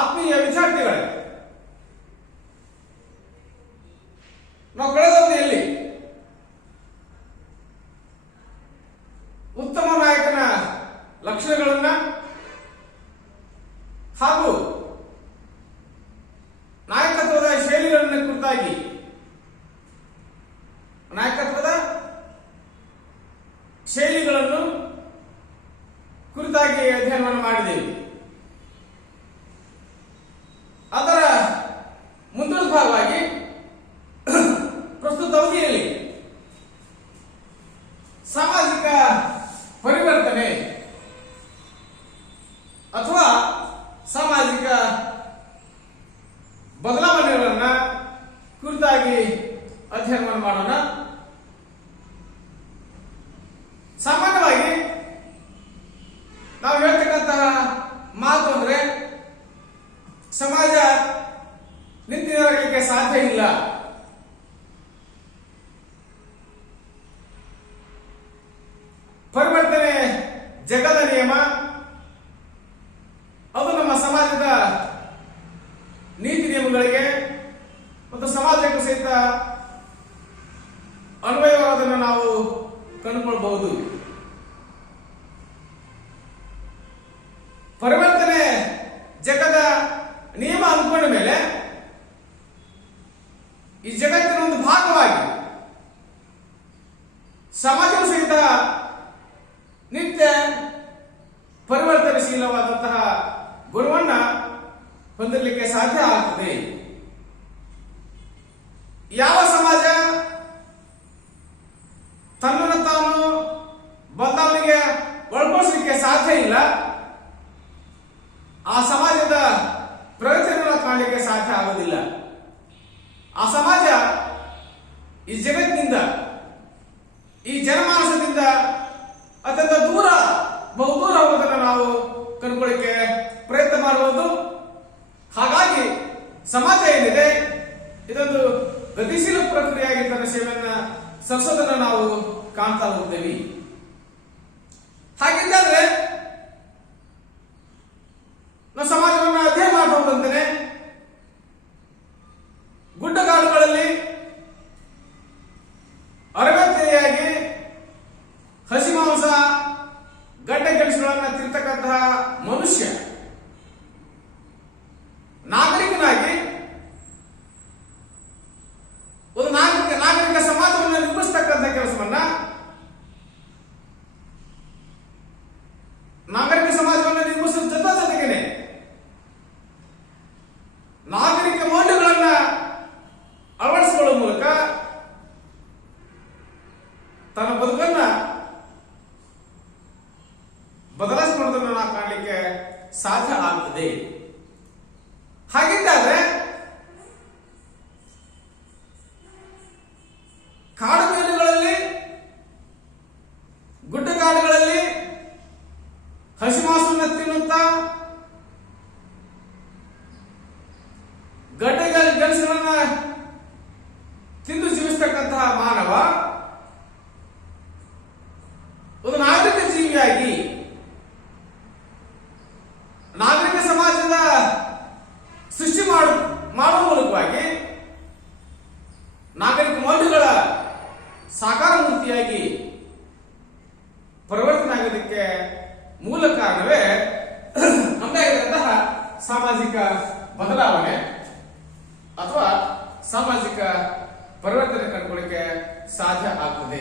ಆತ್ಮೀಯ ವಿದ್ಯಾರ್ಥಿಗಳೇ, ನಾವು ಕಳೆದ ಅವಧಿಯಲ್ಲಿ ಉತ್ತಮ ನಾಯಕನ ಲಕ್ಷಣಗಳನ್ನ ಹಾಗೂ ನಾಯಕತ್ವದ ಶೈಲಿಗಳನ್ನು ಕುರಿತಾಗಿ ಅಧ್ಯಯನವನ್ನು ಮಾಡಿದ್ದೇವೆ. ಅದರ ಮುಂದಿನ ಭಾಗವಾಗಿ ಪ್ರಸ್ತುತ ಅವಧಿಯಲ್ಲಿ ಸಾಮಾಜಿಕ ಪರಿವರ್ತನೆ ಅಥವಾ ಸಾಮಾಜಿಕ ಬದಲಾವಣೆಗಳನ್ನು ಕುರಿತಾಗಿ ಅಧ್ಯಯನವನ್ನು ಮಾಡೋಣ. ಸಾಮಾನ್ಯವಾಗಿ ನಾವು ಹೇಳ್ತಕ್ಕಂತಹ ಮಾತು ಅಂದ್ರೆ ಸಮಾಜ ನಿಂತಿರಲಿಕ್ಕೆ ಸಾಧ್ಯ ಇಲ್ಲ, ಪರಿವರ್ತನೆ ಜಗದ ನಿಯಮ, ಅದು ನಮ್ಮ ಸಮಾಜದ ನೀತಿ ನಿಯಮಗಳಿಗೆ ಮತ್ತು ಸಮಾಜಕ್ಕೂ ಸಹಿತ ಅನ್ವಯವಾದನ್ನು ನಾವು ಕಂಡುಕೊಳ್ಳಬಹುದು. ಪರಿವರ್ತನೆ ಜಗದ ನಿಯಮ ಅಂದ್ಕೊಂಡ ಮೇಲೆ ಈ ಜಗತ್ತಿನ ಒಂದು ಭಾಗವಾಗಿ ಸಮಾಜವು ಸಹಿತ ನಿತ್ಯ ಪರಿವರ್ತನಶೀಲವಾದಂತಹ ಗುಣವನ್ನ ಹೊಂದಿರಲಿಕ್ಕೆ ಸಾಧ್ಯ ಆಗ್ತದೆ. ಯಾವ ಸಮಾಜ ತನ್ನನ್ನು ತಾನು ಬದಲಾವಣೆಗೆ ಒಳಪಡಿಸಲಿಕ್ಕೆ ಸಾಧ್ಯ ಇಲ್ಲ, ಆ ಸಮಾಜದ ಪ್ರಗತಿಯನ್ನು ಕಾಣಲಿಕ್ಕೆ ಸಾಧ್ಯ ಆಗುವುದಿಲ್ಲ. ಆ ಸಮಾಜ ಈ ಜಗತ್ತಿನಿಂದ, ಈ ಜನಮಾನಸದಿಂದ ಅತ್ಯಂತ ದೂರ, ಬಹುದೂರ ಹೋಗೋದನ್ನು ನಾವು ಕಂಡುಕೊಳ್ಳಿಕ್ಕೆ ಪ್ರಯತ್ನ ಮಾಡಬಹುದು. ಹಾಗಾಗಿ ಸಮಾಜ ಏನಿದೆ ಇದೊಂದು ಗತಿಶೀಲ ಪ್ರಕ್ರಿಯೆಯಾಗಿ ತನ್ನ ಸೇವೆಯನ್ನ ಸಲ್ಲಿಸೋದನ್ನು ನಾವು ಕಾಣ್ತಾ ಹೋಗ್ತೇವೆ. ಹಾಗಿದ್ದಾದ್ರೆ ನಾವು ಸಮಾಜವನ್ನು ಅಧ್ಯಯನ ಮಾಡಬಹುದಂತಾನೆ ಗುಡ್ಡಗಾಡುಗಳಲ್ಲಿ ಅರವತ್ತೆಯಾಗಿ ಹಸಿಮಾಂಸ ಗಡ್ಡೆ ಗೆಣಸುಗಳನ್ನು ತಿರ್ತಕ್ಕಂತಹ ಮನುಷ್ಯ ನಾಗರಿಕನಾಗಿ ಒಂದು ನಾಗರಿಕ ಸಮಾಜವನ್ನು ನಿರ್ಮಿಸತಕ್ಕಂಥ ಕೆಲಸವನ್ನ, ನಾಗರಿಕ ಸಮಾಜವನ್ನು ನಿರ್ಮಿಸುವ ಜೊತೆಗೇನೆ ನಾಗರಿಕ ಮೌಲ್ಯಗಳನ್ನ ಅಳವಡಿಸಿಕೊಳ್ಳುವ ಮೂಲಕ ತನ್ನ ಬದುಕನ್ನ ಬದಲಾಯಿಸಿಕೊಳ್ಳೋದನ್ನು ನಾವು ಕಾಣಲಿಕ್ಕೆ ಸಾಧ್ಯ ಆಗ್ತದೆ. ಹಾಗಿದ್ದಾದ್ರೆ ಕಾಡು ಮೇಡುಗಳಲ್ಲಿ, ಗುಡ್ಡಗಾಡುಗಳಲ್ಲಿ ಹಸಿಮಾಂಸವನ್ನು ತಿನ್ನುತ್ತಾ ಗೆಣಸುಗಳನ್ನ ತಿಂದು ಜೀವಿಸ್ತಕ್ಕಂತಹ ಮಾನವ ಒಂದು ನಾಗರಿಕ ಜೀವಿಯಾಗಿ ನಾಗರಿಕ ಸಮಾಜದ ಸೃಷ್ಟಿ ಮಾಡುವ ಮೂಲಕವಾಗಿ ನಾಗರಿಕ ಮೌಲ್ಯಗಳ ಸಾಕಾರ ಮೂರ್ತಿಯಾಗಿ ಪರಿವರ್ತನೆ ಆಗೋದಕ್ಕೆ ಮೂಲ ಕಾರಣವೇ ನಮ್ಮದೇ ಆಗಿರುವಂತಹ ಸಾಮಾಜಿಕ ಬದಲಾವಣೆ ಅಥವಾ ಸಾಮಾಜಿಕ ಪರಿವರ್ತನೆ ಕಂಡುಕೊಳ್ಳಿಕ್ಕೆ ಸಾಧ್ಯ ಆಗ್ತದೆ.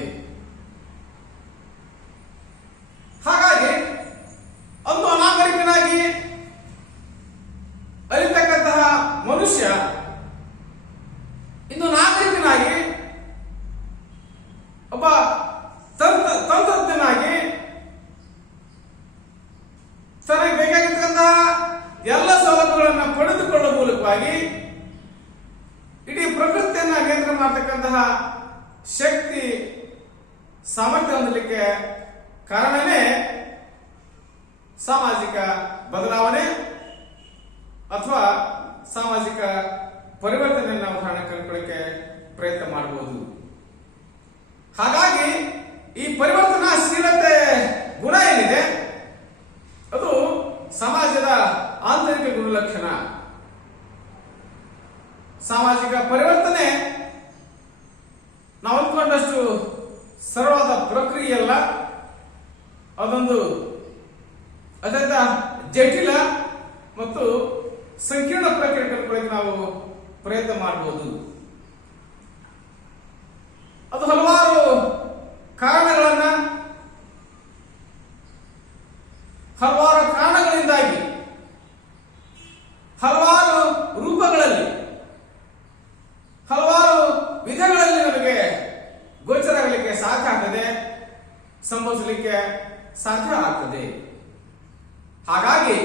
ಹಾಗಾಗಿ ಒಂದು ಅನಾಗರಿಕನಾಗಿ ಅರಿತಕ್ಕಂತಹ ಮನುಷ್ಯ ಇನ್ನು ನಾಗರಿಕನಾಗಿ ಒಬ್ಬ ತಂತ್ರಜ್ಞನಾಗಿ ತನಗೆ ಬೇಕಾಗಿರ್ತಕ್ಕಂತಹ ಎಲ್ಲ ಸೌಲಭ್ಯಗಳನ್ನು ಪಡೆದುಕೊಳ್ಳುವ ಮೂಲಕವಾಗಿ ಇಡೀ ಪ್ರಕೃತಿಯನ್ನ ನಿಯಂತ್ರಣ ಮಾಡತಕ್ಕಂತಹ ಶಕ್ತಿ ಸಾಮರ್ಥ್ಯ ಹೊಂದಲಿಕ್ಕೆ ಕಾರಣನೇ ಸಾಮಾಜಿಕ ಬದಲಾವಣೆ ಅಥವಾ ಸಾಮಾಜಿಕ ಪರಿವರ್ತನೆಯನ್ನು ನಾವು ಕಾರಣ ಕಂಡುಕೊಳ್ಳಿಕ್ಕೆ ಪ್ರಯತ್ನ ಮಾಡಬಹುದು. ಹಾಗಾಗಿ ಈ ಪರಿವರ್ತನಾಶೀಲತೆ ಗುಣ ಏನಿದೆ ಅದು ಸಮಾಜದ ಆಂತರಿಕ ಗುಣಲಕ್ಷಣ. ಪ್ರಕ್ರಿಯೆ ಅಲ್ಲ, ಅದೊಂದು ಅತ್ಯಂತ ಜಟಿಲ ಮತ್ತು ಸಂಕೀರ್ಣ ಪ್ರಕ್ರಿಯೆ ಕಂಡುಕೊಳ್ಳಕ್ಕೆ ನಾವು ಪ್ರಯತ್ನ ಮಾಡಬಹುದು. ಅದು ಹಲವಾರು ಕಾರಣಗಳಿಂದಾಗಿ ಹಲವಾರು ರೂಪಗಳಲ್ಲಿ ಹಲವಾರು ವಿಧಗಳಲ್ಲಿ ನಮಗೆ ಗೋಚರ ಆಗಲಿಕ್ಕೆ ಸಾಧ್ಯ ಆಗ್ತದೆ, ಸಂಭವಿಸಲಿಕ್ಕೆ ಸಾಧ್ಯ ಆಗ್ತದೆ. ಹಾಗಾಗಿ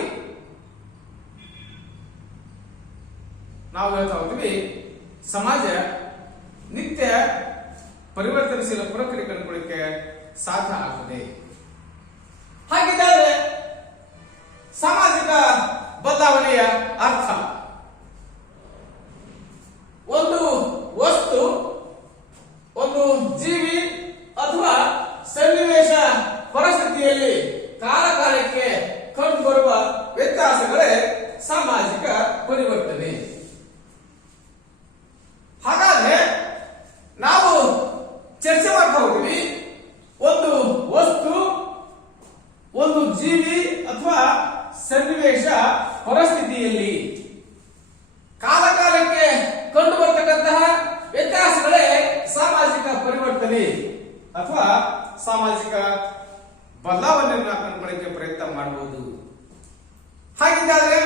ನಾವು ಹೇಳ್ತಾ ಹೋಗ್ತೀವಿ, ಸಮಾಜ ನಿತ್ಯ ಪರಿವರ್ತನಶೀಲ ಪ್ರಕ್ರಿಯೆ ಕಂಡುಕೊಳ್ಳಿಕ್ಕೆ ಸಾಧ್ಯ ಆಗ್ತದೆ. ಹಾಗಿದ್ದರೆ ಸಾಮಾಜಿಕ ಬದಲಾವಣೆಯ ಅರ್ಥ ಒಂದು ವಸ್ತು, ಒಂದು ಜೀವಿ ಅಥವಾ ಸನ್ನಿವೇಶ ಪರಿಸ್ಥಿತಿಯಲ್ಲಿ ಕಾಲಕಾಲಕ್ಕೆ ಕಂಡುಬರುವ ವ್ಯತ್ಯಾಸಗಳೇ ಸಾಮಾಜಿಕ ಪರಿವರ್ತನೆ. ಹಾಗಾದ್ರೆ ನಾವು ಚರ್ಚೆ ಮಾಡ್ತಾ ಹೋಗ್ತೀವಿ, ಒಂದು ವಸ್ತು, ಒಂದು ಜೀವಿ ಅಥವಾ ಸನ್ನಿವೇಶ ಪರಿಸ್ಥಿತಿಯಲ್ಲಿ ಕಾಲಕಾಲಕ್ಕೆ ಕಂಡು ಬರತಕ್ಕಂತಹ ವ್ಯತ್ಯಾಸಗಳೇ ಸಾಮಾಜಿಕ ಪರಿವರ್ತನೆ ಅಥವಾ ಸಾಮಾಜಿಕ ಬದಲಾವಣೆಯನ್ನು ಕಂಡುಕೊಳ್ಳಕ್ಕೆ ಪ್ರಯತ್ನ ಮಾಡಬಹುದು. ಹಾಗಿದ್ದಾದ್ರೆ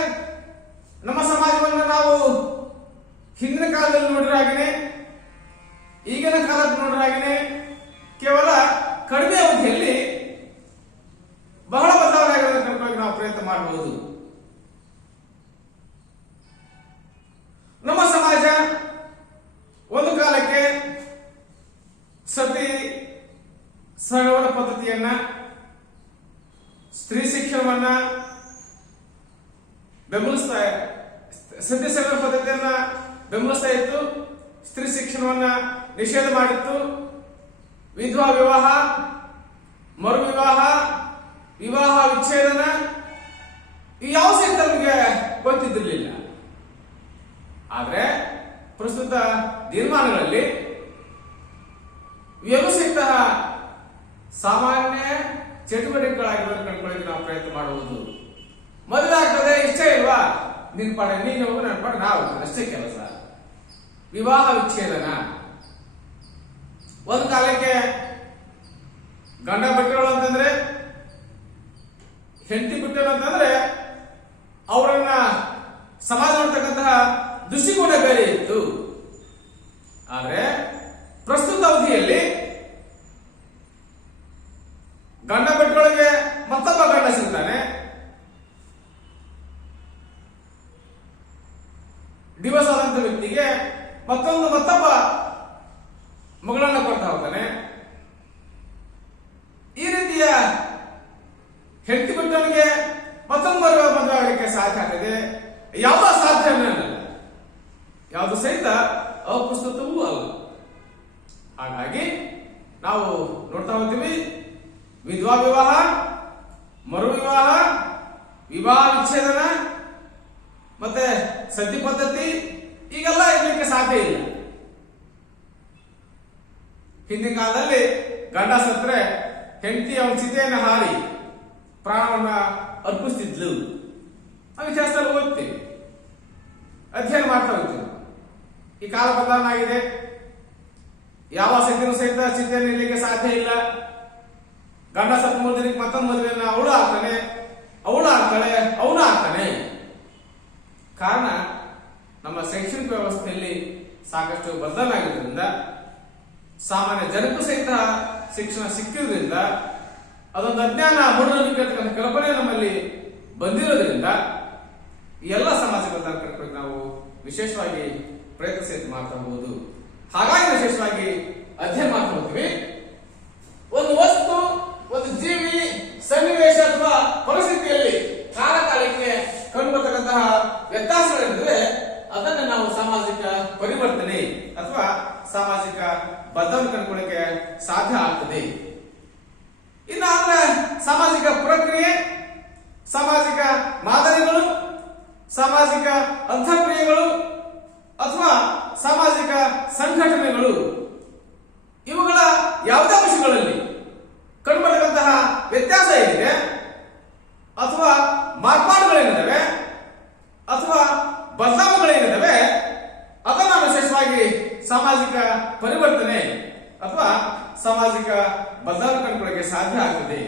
ನಮ್ಮ ಸಮಾಜವನ್ನು ನಾವು ಹಿಂದಿನ ಕಾಲದಲ್ಲಿ ನೋಡಿರೋ ಹಾಗೆಯೇ ಈಗಿನ ಕಾಲದಲ್ಲಿ ನೋಡಿರೋ ಹಾಗೆಯೇ ಕೇವಲ ಕಡಿಮೆ ಅವಧಿಯಲ್ಲಿ ಬಹಳ ಬದಲಾವಣೆ ಆಗೋದನ್ನು ಕಂಡುಕೊಳ್ಳಕ್ಕೆ ನಾವು ಪ್ರಯತ್ನ ಮಾಡಬಹುದು. ನಮ್ಮ ಸಮಾಜ ಒಂದು ಕಾಲಕ್ಕೆ ಸತಿ ಸಹಗಮನ ಪದ್ಧತಿಯನ್ನ, ಸ್ತ್ರೀ ಶಿಕ್ಷಣವನ್ನ ಬೆಂಬಲಿಸ್ತಾ, ಸತಿ ಸಹಗಮನ ಪದ್ಧತಿಯನ್ನ ಬೆಂಬಲಿಸ್ತಾ ಇತ್ತು, ಸ್ತ್ರೀ ಶಿಕ್ಷಣವನ್ನ ನಿಷೇಧ ಮಾಡಿತ್ತು. ವಿಧವಾ ವಿವಾಹ, ಮರು ವಿವಾಹ, ವಿವಾಹ ವಿಚ್ಛೇದನ ಈ ಯಾವ ಸಹಿತ ನಮಗೆ ಗೊತ್ತಿದ್ದಿರಲಿಲ್ಲ. ಆದ್ರೆ ಪ್ರಸ್ತುತ ದಿನಮಾನಗಳಲ್ಲಿ ಇವೆಲ್ಲೂ ಸಹಿತ ಸಾಮಾನ್ಯ ಚಟುವಟಿಕೆಗಳಾಗಿರೋದನ್ನು ಕಂಡುಕೊಳ್ಳಕ್ಕೆ ನಾವು ಪ್ರಯತ್ನ ಮಾಡಬಹುದು. ಮದುವೆ ಆಗ್ತದೆ, ಇಷ್ಟ ಇಲ್ವಾ, ನಿನ್ ಪಾಡ ನೀನು ಹೋಗು, ನನ್ನ ಪಾಡ ನಾವು ಅಷ್ಟೇ ಕೆಲಸ. ವಿವಾಹ ವಿಚ್ಛೇದನ, ಒಂದು ಕಾಲಕ್ಕೆ ಗಂಡ ಬಿಟ್ಟಳು ಅಂತಂದ್ರೆ, ಹೆಂಡತಿ ಬಿಟ್ಟಳು ಅಂತಂದ್ರೆ ಅವರನ್ನ ಸಮಾಜ ನೋಡ್ತಕ್ಕಂತಹ ದೃಷ್ಟಿಕೋನ ಬೇರೆ ಇತ್ತು. ಆದ್ರೆ ಪ್ರಸ್ತುತ ಅವಧಿಯಲ್ಲಿ ಗಂಡ ಬಿಟ್ಟೊಳಗೆ ಮತ್ತೊಬ್ಬ ಗಂಡ ಸಿಗ್ತಾನೆ, ಡಿವೋರ್ಸ್ ಆದಂತ ವ್ಯಕ್ತಿಗೆ ಮತ್ತೊಬ್ಬ ಮಗಳನ್ನ ಕೊಡ್ತಾ ಹೋಗ್ತಾನೆ. ಈ ರೀತಿಯ ಹೆಂಡತಿ ಬಿಟ್ಟವನಿಗೆ ಮತ್ತೊಂದು ಮದುವೆ ಆಗಲಿಕ್ಕೆ ಸಾಧ್ಯ ಆಗ್ತದೆ. ಯಾವುದೋ ಸಾಧ್ಯ ಅನ್ನಲ್ಲ, ಯಾವುದು ಸಹಿತ ಅಪ್ರಸ್ತುತವೂ ಅಲ್ಲ. ಹಾಗಾಗಿ ನಾವು ನೋಡ್ತಾ ಹೋಗ್ತೀವಿ, ವಿಧವಾ ವಿವಾಹ, ಮರು ವಿವಾಹ, ವಿವಾಹ ವಿಚ್ಛೇದನ ಮತ್ತೆ ಸತಿ ಪದ್ಧತಿ ಈಗೆಲ್ಲ ಇರಲಿಕ್ಕೆ ಸಾಧ್ಯ ಇಲ್ಲ. ಹಿಂದಿನ ಕಾಲದಲ್ಲಿ ಗಂಡ ಸತ್ರೆ ಹೆಂಡತಿ ಅವನ ಚಿತೆಯನ್ನು ಹಾರಿ ಪ್ರಾಣವನ್ನ ಅರ್ಪಿಸ್ತಿದ್ಲು. ನಾವು ಇತಿಹಾಸದಲ್ಲಿ ಓದ್ತೀವಿ, ಅಧ್ಯಯನ ಮಾಡ್ತಾ ಹೋಗ್ತೀವಿ. ಈ ಕಾಲ ಬದಲಾವಣೆ ಆಗಿದೆ, ಯಾವ ಸತಿನೂ ಸಹಿತ ಚಿತೆಯನ್ನು ಇರಲಿಕ್ಕೆ ಸಾಧ್ಯ ಇಲ್ಲ. ಗಂಡ ಸತ್ತ ಮೂರು ಮತ್ತೊಂದು ಮದುವೆಯನ್ನ ಅವಳು ಆಗ್ತಾನೆ, ಅವಳು ಆಗ್ತಾಳೆ, ಅವನು ಆಗ್ತಾನೆ. ಕಾರಣ ನಮ್ಮ ಶೈಕ್ಷಣಿಕ ವ್ಯವಸ್ಥೆಯಲ್ಲಿ ಸಾಕಷ್ಟು ಬದಲಾವಣೆ ಆಗಿರೋದ್ರಿಂದ, ಸಾಮಾನ್ಯ ಜನಕ್ಕೂ ಸಹಿತ ಶಿಕ್ಷಣ ಸಿಕ್ಕಿರೋದ್ರಿಂದ, ಅದೊಂದು ಅಜ್ಞಾನ ಮೂಢನಂಬಿಕೆ ಕಲ್ಪನೆ ನಮ್ಮಲ್ಲಿ ಬಂದಿರೋದ್ರಿಂದ ಈ ಎಲ್ಲ ಸಮಾಜ ಬದಲಾವಣೆ ನಾವು ವಿಶೇಷವಾಗಿ ಪ್ರಯತ್ನ ಸಹಿತ ಮಾಡ್ತಾ ಹೋಗುವುದು. ಹಾಗಾಗಿ ವಿಶೇಷವಾಗಿ ಅಧ್ಯಯನ ಮಾಡ್ತಾ ಹೋಗ್ತೀವಿ. ಒಂದು ವಸ್ತು, ಒಂದು ಜೀವಿ, ಸನ್ನಿವೇಶ ಅಥವಾ ಪರಿಸ್ಥಿತಿಯಲ್ಲಿ ಕಾಲಕಾಲಕ್ಕೆ ಕಂಡುಬರ್ತಕ್ಕಂತಹ ವ್ಯತ್ಯಾಸಗಳಿದ್ರೆ ಅದನ್ನು ನಾವು ಸಾಮಾಜಿಕ ಪರಿವರ್ತನೆ ಅಥವಾ ಸಾಮಾಜಿಕ ಬದಲಾವಣೆ ಕಂಡುಕೊಳ್ಳಕ್ಕೆ ಸಾಧ್ಯ ಆಗ್ತದೆ. ಇನ್ನು ಆದ್ರೆ ಸಾಮಾಜಿಕ ಪ್ರಕ್ರಿಯೆ, ಸಾಮಾಜಿಕ ಮಾದರಿಗಳು, ಸಾಮಾಜಿಕ ಅಂತಃಕ್ರಿಯೆಗಳು ಅಥವಾ ಸಾಮಾಜಿಕ ಸಂಘಟನೆಗಳು, ಇವುಗಳ ಕಂಡುಕೊಳ್ಳಲಿಕ್ಕೆ ಸಾಧ್ಯ ಆಗ್ತದೆ.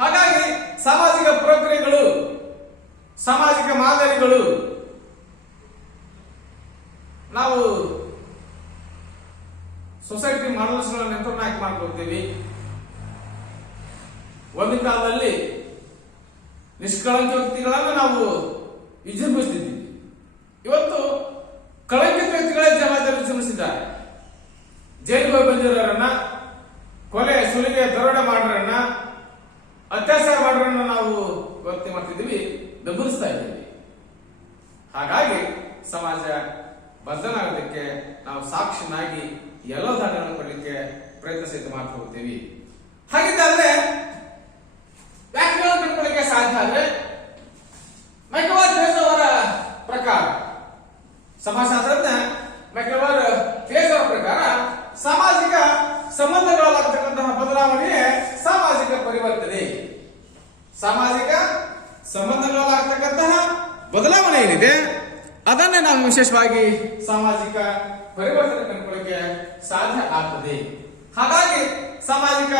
ಹಾಗಾಗಿ ಸಾಮಾಜಿಕ ಪ್ರಕ್ರಿಯೆಗಳು, ಸಾಮಾಜಿಕ ಮಾದರಿಗಳು, ನಾವು ಸೊಸೈಟಿ ಮಾಡಲ್ಸ್ಗಳನ್ನ ನೆನಪನ್ನಾಗಿ ಮಾಡ್ಕೊಳ್ತೀವಿ. ಒಂದು ಕಾಲದಲ್ಲಿ ನಿಷ್ಕಳಂಕ ವ್ಯಕ್ತಿಗಳನ್ನ ನಾವು ವಿಜೃಂಭಿಸ್ತಿದ್ದೀವಿ. ಇವತ್ತು ಕಳಂಕಿತ ವ್ಯಕ್ತಿಗಳೇ ಜನ ವಿಜೃಂಭಿಸಿದ್ದಾರೆ. ಜೈಲಿಗೆ ಹೋಗಿ ಬಂದಿರೋರನ್ನ, ಕೊಲೆ ಸುಲಿಗೆ ದರೋಡೆ ಮಾಡೋರನ್ನ, ಅತ್ಯಾಚಾರ ಮಾಡೋರನ್ನ ನಾವು ಇವತ್ತು ಮಾಡ್ತಿದ್ದೀವಿ, ಬೆಂಬಲಿಸ್ತಾ ಇದ್ದೀವಿ. ಹಾಗಾಗಿ ಸಮಾಜ ಬದಲಾಗೋದಕ್ಕೆ ನಾವು ಸಾಕ್ಷಿನಾಗಿ ಎಲ್ಲ ದಾಖಲೆಗಳನ್ನು ಕೊಡಲಿಕ್ಕೆ ಪ್ರಯತ್ನ ಸಹಿತ ಮಾಡ್ತಾ ಹೋಗ್ತೀವಿ. ಹಾಗಿದ್ದಾದ್ರೆ ವ್ಯಾಖ್ಯಾನ ತಿಳ್ಕೊಳ್ಳಿಕ್ಕೆ ಸಾಧ್ಯ ಆದ್ರೆ ಮೈಕೆಲ್ ಫೇಸ್ ಅವರ ಪ್ರಕಾರ, ಸಮಾಜಶಾಸ್ತ್ರಜ್ಞ ಮೈಕೆಲ್ ಫೇಸ್ ಅವರ ಪ್ರಕಾರ ಸಾಮಾಜಿಕ ಸಂಬಂಧಗಳಾಗತಕ್ಕಂತಹ ಬದಲಾವಣೆಯೇ ಸಾಮಾಜಿಕ ಪರಿವರ್ತನೆ. ಸಾಮಾಜಿಕ ಸಂಬಂಧಗಳಾಗತಕ್ಕಂತಹ ಬದಲಾವಣೆ ಏನಿದೆ ಅದನ್ನೇ ನಾವು ವಿಶೇಷವಾಗಿ ಸಾಮಾಜಿಕ ಪರಿವರ್ತನೆ ಕಂಡುಕೊಳ್ಳಕ್ಕೆ ಸಾಧ್ಯ ಆಗ್ತದೆ. ಹಾಗಾಗಿ ಸಾಮಾಜಿಕ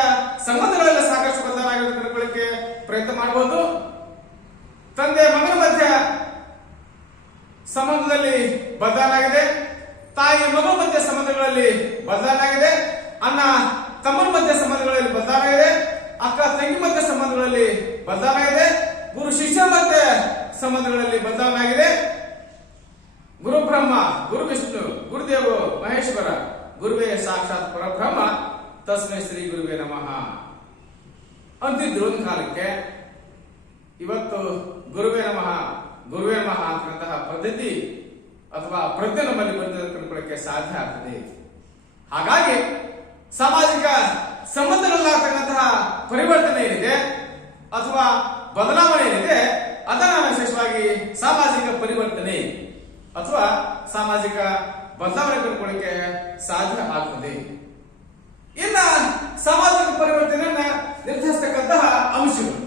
ಸಂಬಂಧಗಳೆಲ್ಲ ಸಾಕಷ್ಟು ಬದಲಾವಣೆ ಕಂಡುಕೊಳ್ಳಕ್ಕೆ ಪ್ರಯತ್ನ ಮಾಡಬಹುದು. ತಂದೆ ಮಗನ ಮಧ್ಯ ಸಂಬಂಧದಲ್ಲಿ ಬದಲಾಗಿದೆ, ತಾಯಿ ಮಗನ ಮಧ್ಯ ಸಂಬಂಧಗಳಲ್ಲಿ ಬದಲಾಗಿದೆ, ಅಣ್ಣ ತಮ್ಮನ ಮಧ್ಯ ಸಂಬಂಧಗಳಲ್ಲಿ ಬದಲಾಗಿದೆ, ಅಕ್ಕ ತಂಗಿ ಮಧ್ಯ ಸಂಬಂಧಗಳಲ್ಲಿ ಬದಲಾಗಿದೆ, ಗುರು ಶಿಷ್ಯ ಮಧ್ಯ ಸಂಬಂಧಗಳಲ್ಲಿ ಬದಲಾಗಿದೆ. ಗುರು ಬ್ರಹ್ಮ, ಗುರು ವಿಷ್ಣು, ಗುರುದೇವ ಮಹೇಶ್ವರ, ಗುರುವೇ ಸಾಕ್ಷಾತ್ ಪರಬ್ರಹ್ಮ, ತಸ್ಮೈ ಶ್ರೀ ಗುರುವೇ ನಮಃ ಅಂತಿದ್ರು ಒಂದು ಕಾಲಕ್ಕೆ. ಇವತ್ತು ಗುರುವೇ ನಮಃ, ಗುರುವೇ ನಮಃ ಅಂತಕ್ಕಂತಹ ಪದ್ಧತಿ ಅಥವಾ ಪ್ರಜ್ಞೆ ನಮ್ಮಲ್ಲಿ ಬಂದ ಕಂಡುಕೊಳ್ಳಕ್ಕೆ ಸಾಧ್ಯ ಆಗ್ತದೆ. ಹಾಗಾಗಿ ಸಾಮಾಜಿಕ ಸಂಬಂಧಗಳಲ್ಲಾಗತಕ್ಕಂತಹ ಪರಿವರ್ತನೆ ಏನಿದೆ ಅಥವಾ ಬದಲಾವಣೆ ಏನಿದೆ ಅದನ್ನು ವಿಶೇಷವಾಗಿ ಸಾಮಾಜಿಕ ಪರಿವರ್ತನೆ ಅಥವಾ ಸಾಮಾಜಿಕ ಬದಲಾವಣೆ ಕಂಡುಕೊಳ್ಳಿಕ್ಕೆ ಸಾಧ್ಯ ಆಗ್ತದೆ. ಇನ್ನ ಸಾಮಾಜಿಕ ಪರಿವರ್ತನೆಯನ್ನ ನಿರ್ಧರಿಸತಕ್ಕಂತಹ ಅಂಶಗಳು,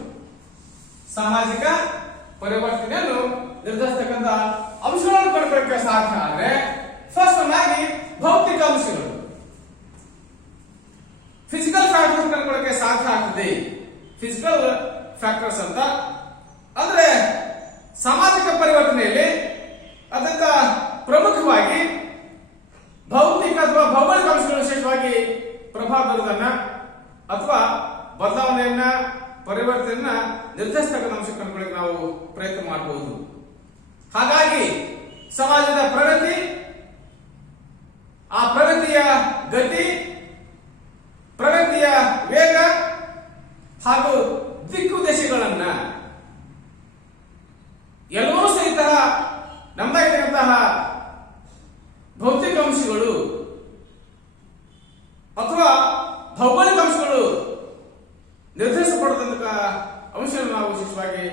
ಸಾಮಾಜಿಕ ಪರಿವರ್ತನೆಯನ್ನು ನಿರ್ಧರಿಸತಕ್ಕಂತಹ ಅಂಶಗಳನ್ನು ಕಂಡುಕೊಳ್ಳಿಕ್ಕೆ ಸಾಧ್ಯ ಆದ್ರೆ ಫಸ್ಟ್ ಆಗಿ ಭೌತಿಕ ಅಂಶಗಳು, ಫಿಸಿಕಲ್ ಫ್ಯಾಕ್ಟರ್ಸ್ ಕಂಡುಕೊಳ್ಳಿಕ್ಕೆ ಸಾಧ್ಯ ಆಗ್ತದೆ. ಫಿಸಿಕಲ್ ಫ್ಯಾಕ್ಟರ್ಸ್ ಅಂತ ಅಂದ್ರೆ ಸಾಮಾಜಿಕ ಪರಿವರ್ತನೆಯಲ್ಲಿ ಅತ್ಯಂತ ಪ್ರಮುಖವಾಗಿ ಭೌತಿಕ ಅಥವಾ ಭೌಗೋಳಿಕ ಅಂಶಗಳು ವಿಶೇಷವಾಗಿ ಪ್ರಭಾವ ಬೀರುವುದನ್ನ ಅಥವಾ ಬದಲಾವಣೆಯನ್ನ ಪರಿವರ್ತನೆಯನ್ನ ನಿರ್ಧರಿಸತಕ್ಕಂಥ ಅಂಶ ಕಂಡುಕೊಳ್ಳಿಕ್ಕೆ ನಾವು ಪ್ರಯತ್ನ ಮಾಡಬಹುದು. ಹಾಗಾಗಿ ಸಮಾಜದ ಪ್ರಗತಿ, ಆ ಪ್ರಗತಿಯ ಗತಿ, ಪ್ರಗತಿಯ ವೇಗ ಹಾಗೂ ದಿಕ್ಕುದೇಶಗಳನ್ನ ಎಲ್ಲವೂ ಸಹಿತ ನಮ್ಮಲ್ಲಿರುವಂತಹ ಭೌತಿಕ ಅಂಶಗಳು ಅಥವಾ ಭೌಗೋಳಿಕ ಅಂಶಗಳು ನಿರ್ಧರಿಸಲ್ಪಡತಕ್ಕ ಅಂಶಗಳನ್ನು ನಾವು ವಿಶೇಷವಾಗಿ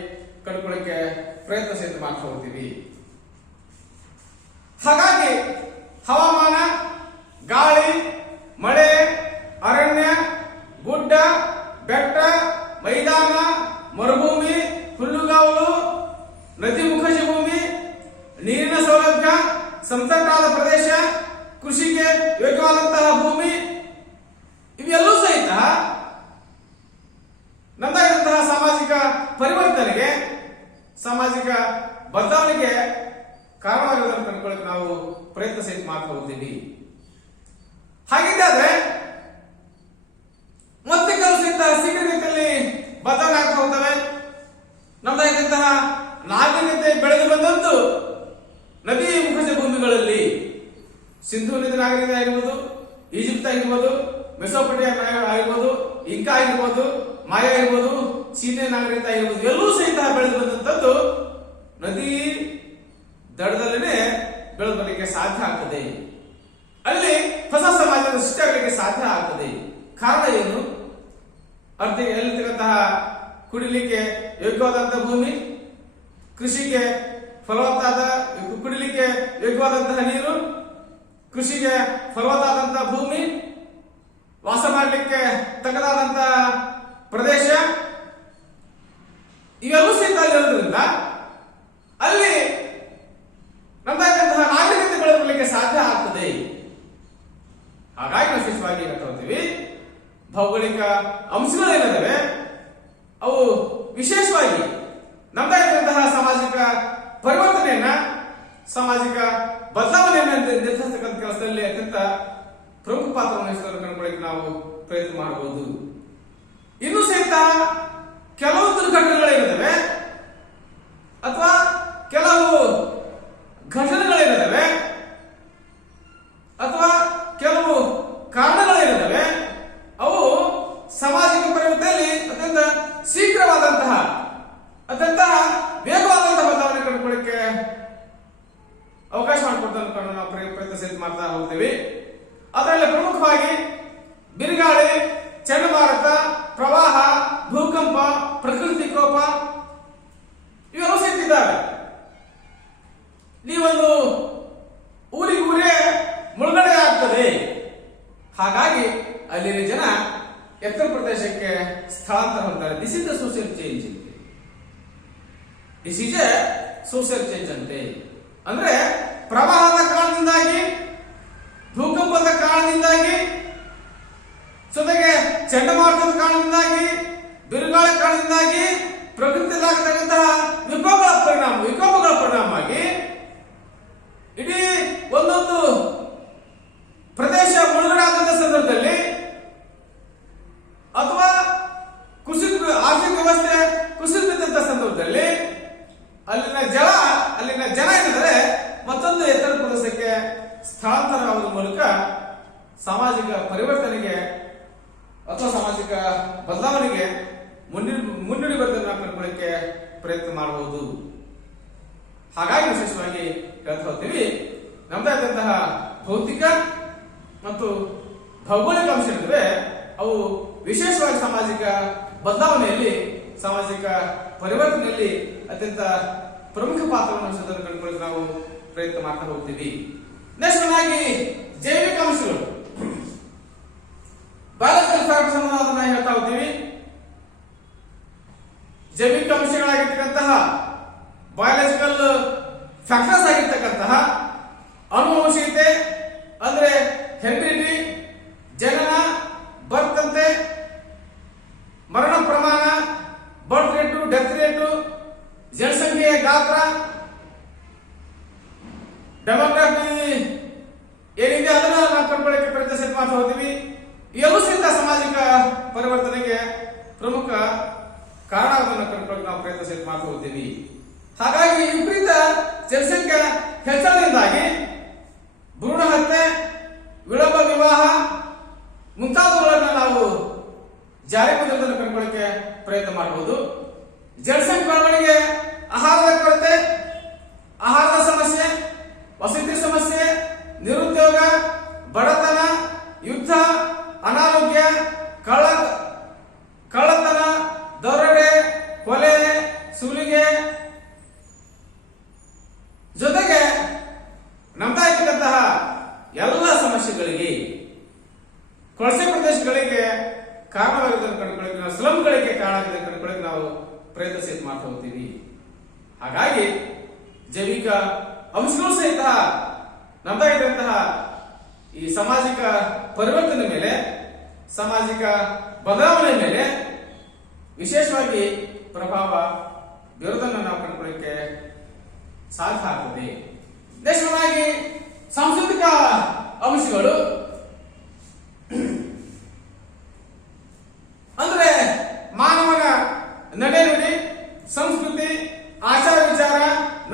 ಕಂಡುಕೊಳ್ಳಕ್ಕೆ ಪ್ರಯತ್ನ ಸಹಿತ ಮಾಡ್ತಾ ಹೋಗ್ತೀವಿ. ಹಾಗಾಗಿ ಹವಾಮಾನ, ಗಾಳಿ, ಮಳೆ, ಅರಣ್ಯ, ಗುಡ್ಡ, ಬೆಟ್ಟ, ಮೈದಾನ, ಮರುಭೂಮಿ, ಹುಲ್ಲುಗಾವಲು, ನದಿ ಮುಖಜ ಭೂಮಿ, ನೀರಿನ ಸೌಲಭ್ಯ, ಸಮತಟ್ಟಾದ ಪ್ರದೇಶ, ಕೃಷಿಗೆ ಯೋಗ್ಯವಾದಂತಹ ಭೂಮಿ, ಇವೆಲ್ಲವೂ ಸಹಿತ ನಮ್ಮದಾಗಿರುವಂತಹ ಸಾಮಾಜಿಕ ಪರಿವರ್ತನೆಗೆ, ಸಾಮಾಜಿಕ ಬದಲಾವಣೆಗೆ ಕಾರಣವಾಗುವುದನ್ನು ಕಂಡುಕೊಳ್ಳಕ್ಕೆ ನಾವು ಪ್ರಯತ್ನ ಸಹಿತ ಮಾಡ್ತಾ ಹೋಗ್ತೀವಿ. ಹಾಗಿದ್ದಾದ್ರೆ ಮತ್ತೆ ಕೆಲವು ಸಹಿತ ಶೀಘ್ರ ರೀತಿಯಲ್ಲಿ ಬದಲಾವಣೆ ಆಗ್ತಾ ಹೋಗ್ತವೆ. ನಮ್ಮದಾಗಿದ್ದಂತಹ ನಾಗರಿಕತೆ ಬೆಳೆದು ಬಂದದ್ದು ನದಿ ಮುಖಜ ಭೂಮಿಗಳಲ್ಲಿ, ಸಿಂಧೂ ನದಿ ನಾಗರಿಕತೆ ಆಗಿರ್ಬೋದು, ಈಜಿಪ್ಟ್ ಆಗಿರ್ಬೋದು, ಮೆಸೊಪೊಟೇಮಿಯಾ ಆಗಿರ್ಬೋದು, ಇಂಕಾ ಆಗಿರ್ಬೋದು, ಮಾಯ ಆಗಿರ್ಬೋದು, ಚೀನಾ ನಾಗರಿಕತೆ ಆಗಿರ್ಬೋದು, ಎಲ್ಲೂ ಸಹಿತ ಬೆಳೆದು ಬಂದಂತದ್ದು ನದಿ ದಡದಲ್ಲೇ ಬೆಳೆದು ಬರಲಿಕ್ಕೆ ಸಾಧ್ಯ ಆಗ್ತದೆ. ಅಲ್ಲಿ ಹೊಸ ಸಮಾಜದ ಸೃಷ್ಟಿ ಆಗಲಿಕ್ಕೆ ಸಾಧ್ಯ ಆಗ್ತದೆ. ಕಾರಣ ಏನು? ಅಲ್ಲಿರ್ತಕ್ಕಂತಹ ಕುಡಿಲಿಕ್ಕೆ ಯೋಗ್ಯವಾದಂತಹ ಭೂಮಿ, ಕೃಷಿಗೆ ಫಲವತ್ತಾದ ಕುಡಿಲಿಕ್ಕೆ ಯೋಗ್ಯವಾದಂತಹ ನೀರು, ಕೃಷಿಗೆ ಫಲವತ್ತಾದಂತಹ ಭೂಮಿ, ವಾಸ ಮಾಡಲಿಕ್ಕೆ ತಕ್ಕದಾದಂತಹ ಪ್ರದೇಶ, ಇವೆಲ್ಲೂ ಸಹಿತ ಅಲ್ಲಿರೋದ್ರಿಂದ ಅಲ್ಲಿ ನಮ್ಮದಾದಂತಹ ನಾಗರಿಕತೆ ಬೆಳೆದಲಿಕ್ಕೆ ಸಾಧ್ಯ ಆಗ್ತದೆ. ಹಾಗಾಗಿ ವಿಶೇಷವಾಗಿ ಹೇಳ್ತೀವಿ ಭೌಗೋಳಿಕ ಅಂಶಗಳೇನಿದಾವೆ ಅವು ವಿಶೇಷವಾಗಿ ನಮ್ಮದಾಗಿರುವಂತಹ ಸಾಮಾಜಿಕ ಪರಿವರ್ತನೆಯನ್ನ, ಸಾಮಾಜಿಕ ಬದಲಾವಣೆಯನ್ನ ನಿರ್ಧರಿಸತಕ್ಕಂಥ ಕೆಲಸದಲ್ಲಿ ಅತ್ಯಂತ ಪ್ರಮುಖ ಪಾತ್ರವನ್ನು ವಹಿಸಲು ಕಂಡುಕೊಳ್ಳಿಕ್ಕೆ ನಾವು ಪ್ರಯತ್ನ ಮಾಡಬಹುದು. ಇನ್ನು ಸಹಿತ ಕೆಲವು ದುರ್ಘಟನೆಗಳೇನಿದಾವೆ ಅಥವಾ ಕೆಲವು ಘಟನೆಗಳೇನಿದಾವೆ ಅಥವಾ ಕೆಲವು ಕಾರಣಗಳೇನಿದಾವೆ ಅವು ಸಾಮಾಜಿಕ ಪರಿವರ್ತನೆಯಲ್ಲಿ ಅತ್ಯಂತ ಶೀಘ್ರವಾದಂತಹ, ಅತ್ಯಂತ ವೇಗವಾದಂತಹ ಬದಲಾವಣೆ ಕಂಡುಕೊಳ್ಳಿಕ್ಕೆ ಅವಕಾಶ ಮಾಡಿಕೊಡ್ತಾ ನಾವು ಪ್ರಯತ್ನ ಸಹಿತ ಮಾಡ್ತಾ ಹೋಗ್ತೀವಿ. ಅದರಲ್ಲಿ ಪ್ರಮುಖವಾಗಿ ಬಿರುಗಾಳಿ, ಚಂಡಮಾರುತ, ಪ್ರವಾಹ, ಭೂಕಂಪ, ಪ್ರಕೃತಿ ಕೋಪ ಇವೆಲ್ಲವೂ ಸಹಿತ ಇದ್ದಾವೆ. ನೀವೊಂದು ಊರೇ ಮುಳುಗಡೆ ಆಗ್ತದೆ, ಹಾಗಾಗಿ ಅಲ್ಲಿನ ಜನ ಎತ್ತರ ಪ್ರದೇಶಕ್ಕೆ ಸ್ಥಳಾಂತರ ಹೊಂದ್ತಾರೆ. This is the social change. This is a social change ಅಂತೆ. ಅಂದ್ರೆ ಪ್ರವಾಹದ ಕಾರಣದಿಂದಾಗಿ, ಭೂಕಂಪದ ಕಾರಣದಿಂದಾಗಿ, ಜೊತೆಗೆ ಚಂಡಮಾರುತದ ಕಾರಣದಿಂದಾಗಿ, ಬಿರುಗಾಳಿ ಕಾರಣದಿಂದಾಗಿ, ಪ್ರಕೃತಿಯಲ್ಲಾಗತಕ್ಕಂತಹ ವಿಕೋಪಗಳ ಪರಿಣಾಮವಾಗಿ ಇಡೀ ಒಂದೊಂದು ಪ್ರದೇಶ ಮುಳುಗಡೆ ಆದಂತ ಸಂದರ್ಭದಲ್ಲಿ ಅಥವಾ ಆರ್ಥಿಕ ವ್ಯವಸ್ಥೆ ಕುಸಿತ ಬಿದ್ದಂತ ಸಂದರ್ಭದಲ್ಲಿ ಅಲ್ಲಿನ ಜನ ಏನಿದ್ದಾರೆ ಮತ್ತೊಂದು ಎತ್ತರ ಪ್ರದೇಶಕ್ಕೆ ಸ್ಥಳಾಂತರವಾಗುವ ಮೂಲಕ ಸಾಮಾಜಿಕ ಪರಿವರ್ತನೆಗೆ ಅಥವಾ ಸಾಮಾಜಿಕ ಬದಲಾವಣೆಗೆ ಮುನ್ನುಡಿ ಬರ್ತದೆ ಕಂಡುಕೊಳ್ಳಿಕ್ಕೆ ಪ್ರಯತ್ನ ಮಾಡಬಹುದು. ಹಾಗಾಗಿ ವಿಶೇಷವಾಗಿ ಹೇಳ್ತಾ ಹೋಗ್ತೀವಿ, ನಮ್ದಾದಂತಹ ಭೌತಿಕ ಮತ್ತು ಭೌಗೋಳಿಕ ಅಂಶಗಳಿವೆ, ಅವು ವಿಶೇಷವಾಗಿ ಸಾಮಾಜಿಕ ಬದಲಾವಣೆಯಲ್ಲಿ, ಸಾಮಾಜಿಕ ಪರಿವರ್ತನೆಯಲ್ಲಿ ಅತ್ಯಂತ ಪ್ರಮುಖ ಪಾತ್ರವನ್ನು ವಹಿಸೋದನ್ನು ಕಂಡುಕೊಳ್ಳಲು ನಾವು ಪ್ರಯತ್ನ ಮಾಡ್ತಾ ಹೋಗ್ತೀವಿ. ನೆಕ್ಸ್ಟ್ ಆಗಿ ಜೈವಿಕ ಅಂಶಗಳು, ಬಯಾಲಜಿಕಲ್ ಫ್ಯಾಕ್ಟರ್ಸ್ ಅನ್ನು ಅದನ್ನ ಹೇಳ್ತಾ ಹೋಗ್ತೀವಿ. ಜೈವಿಕ ಅಂಶಗಳಾಗಿರ್ತಕ್ಕಂತಹ, ಬಯಾಲಜಿಕಲ್ ಫ್ಯಾಕ್ಟರ್ಸ್ ಆಗಿರ್ತಕ್ಕಂತಹ ಆನುವಂಶಿಕತೆ ಅಂದ್ರೆ ಹೆರಿಡಿಟಿ, ಜನನ, ಬರ್ತ್ ಅಂತೆ, ಮರಣ ಪ್ರಮಾಣ, ಬರ್ತ್ ರೇಟು, ಡೆತ್ ರೇಟು, ಜನಸಂಖ್ಯೆಯ ಗಾತ್ರ, ಡೆಮೋಗ್ರಫಿ ಏನಿದೆ ಅದನ್ನ ನಾವು ಕಂಡುಕೊಳ್ಳಕ್ಕೆ ಪ್ರಯತ್ನ ಮಾಡ್ತಾ ಹೋಗ್ತೀವಿ. ಎಲ್ಲೂ ಸಹಿತ ಸಾಮಾಜಿಕ ಪರಿವರ್ತನೆಗೆ ಪ್ರಮುಖ ಕಾರಣವನ್ನು ಕಂಡುಕೊಳ್ಳಕ್ಕೆ ನಾವು ಪ್ರಯತ್ನ ಮಾಡ್ತಾ ಹೋಗ್ತೀವಿ. ಹಾಗಾಗಿ ವಿಪರೀತ ಜನಸಂಖ್ಯೆ ಹೆಚ್ಚಳದಿಂದಾಗಿ ಭ್ರೂಣ ಹತ್ಯೆ, ವಿಳಂಬ ವಿವಾಹ ಮುಂತಾದವುಗಳನ್ನು ನಾವು ಜಾರಿಗೆ ಬಂದಿರುವುದನ್ನು ಕಂಡುಕೊಳ್ಳಕ್ಕೆ ಪ್ರಯತ್ನ ಮಾಡಬಹುದು. ಜನಸಂಖ್ಯೆ ಬೆಳವಣಿಗೆ, ಆಹಾರದ ಕೊರತೆ, ಆಹಾರದ ಸಮಸ್ಯೆ, ವಸತಿ ಸಮಸ್ಯೆ, ನಿರುದ್ಯೋಗ, ಬಡತನ, ಯುದ್ಧ, ಅನಾರೋಗ್ಯ, ಕಳ್ಳತನ, ದರೋಡೆ, ಕೊಲೆ, ಸುಲಿಗೆ, ಜೊತೆಗೆ ನಮ್ದಾಗಿದ್ದಂತಹ ಎಲ್ಲ ಸಮಸ್ಯೆಗಳಿಗೆ, ಕೊಳಚೆ ಪ್ರದೇಶಗಳಿಗೆ ಕಾರಣವಾಗಿದ್ದನ್ನು ಕಂಡುಕೊಳ್ಳಕ್ಕೆ, ನಾವು ಸ್ಲಮ್ಗಳಿಗೆ ಕಾರಣವಾಗಿದ್ದನ್ನು ಕಂಡುಕೊಳ್ಳಕ್ಕೆ ನಾವು ಪ್ರಯತ್ನ ಮಾಡ್ತಾ ಹೋಗ್ತೀವಿ. ಹಾಗಾಗಿ ಜೈವಿಕ ಅಂಶಗಳು ಸಹಿತ ನಮ್ದಾಗಿದ್ದಂತಹ ಈ ಸಾಮಾಜಿಕ ಪರಿವರ್ತನೆ ಮೇಲೆ, ಸಾಮಾಜಿಕ ಬದಲಾವಣೆ ಮೇಲೆ ವಿಶೇಷವಾಗಿ ಪ್ರಭಾವ ಬೀರೋದನ್ನು ನಾವು ಕಂಡುಕೊಳ್ಳಕ್ಕೆ ಸಾಧ್ಯ ಆಗ್ತದೆ. ನೆಕ್ಸ್ಟ್ ಸಾಂಸ್ಕೃತಿಕ ಅಂಶಗಳು ಅಂದ್ರೆ ಮಾನವನ ನಡೆನುಡಿ, ಸಂಸ್ಕೃತಿ, ಆಚಾರ ವಿಚಾರ,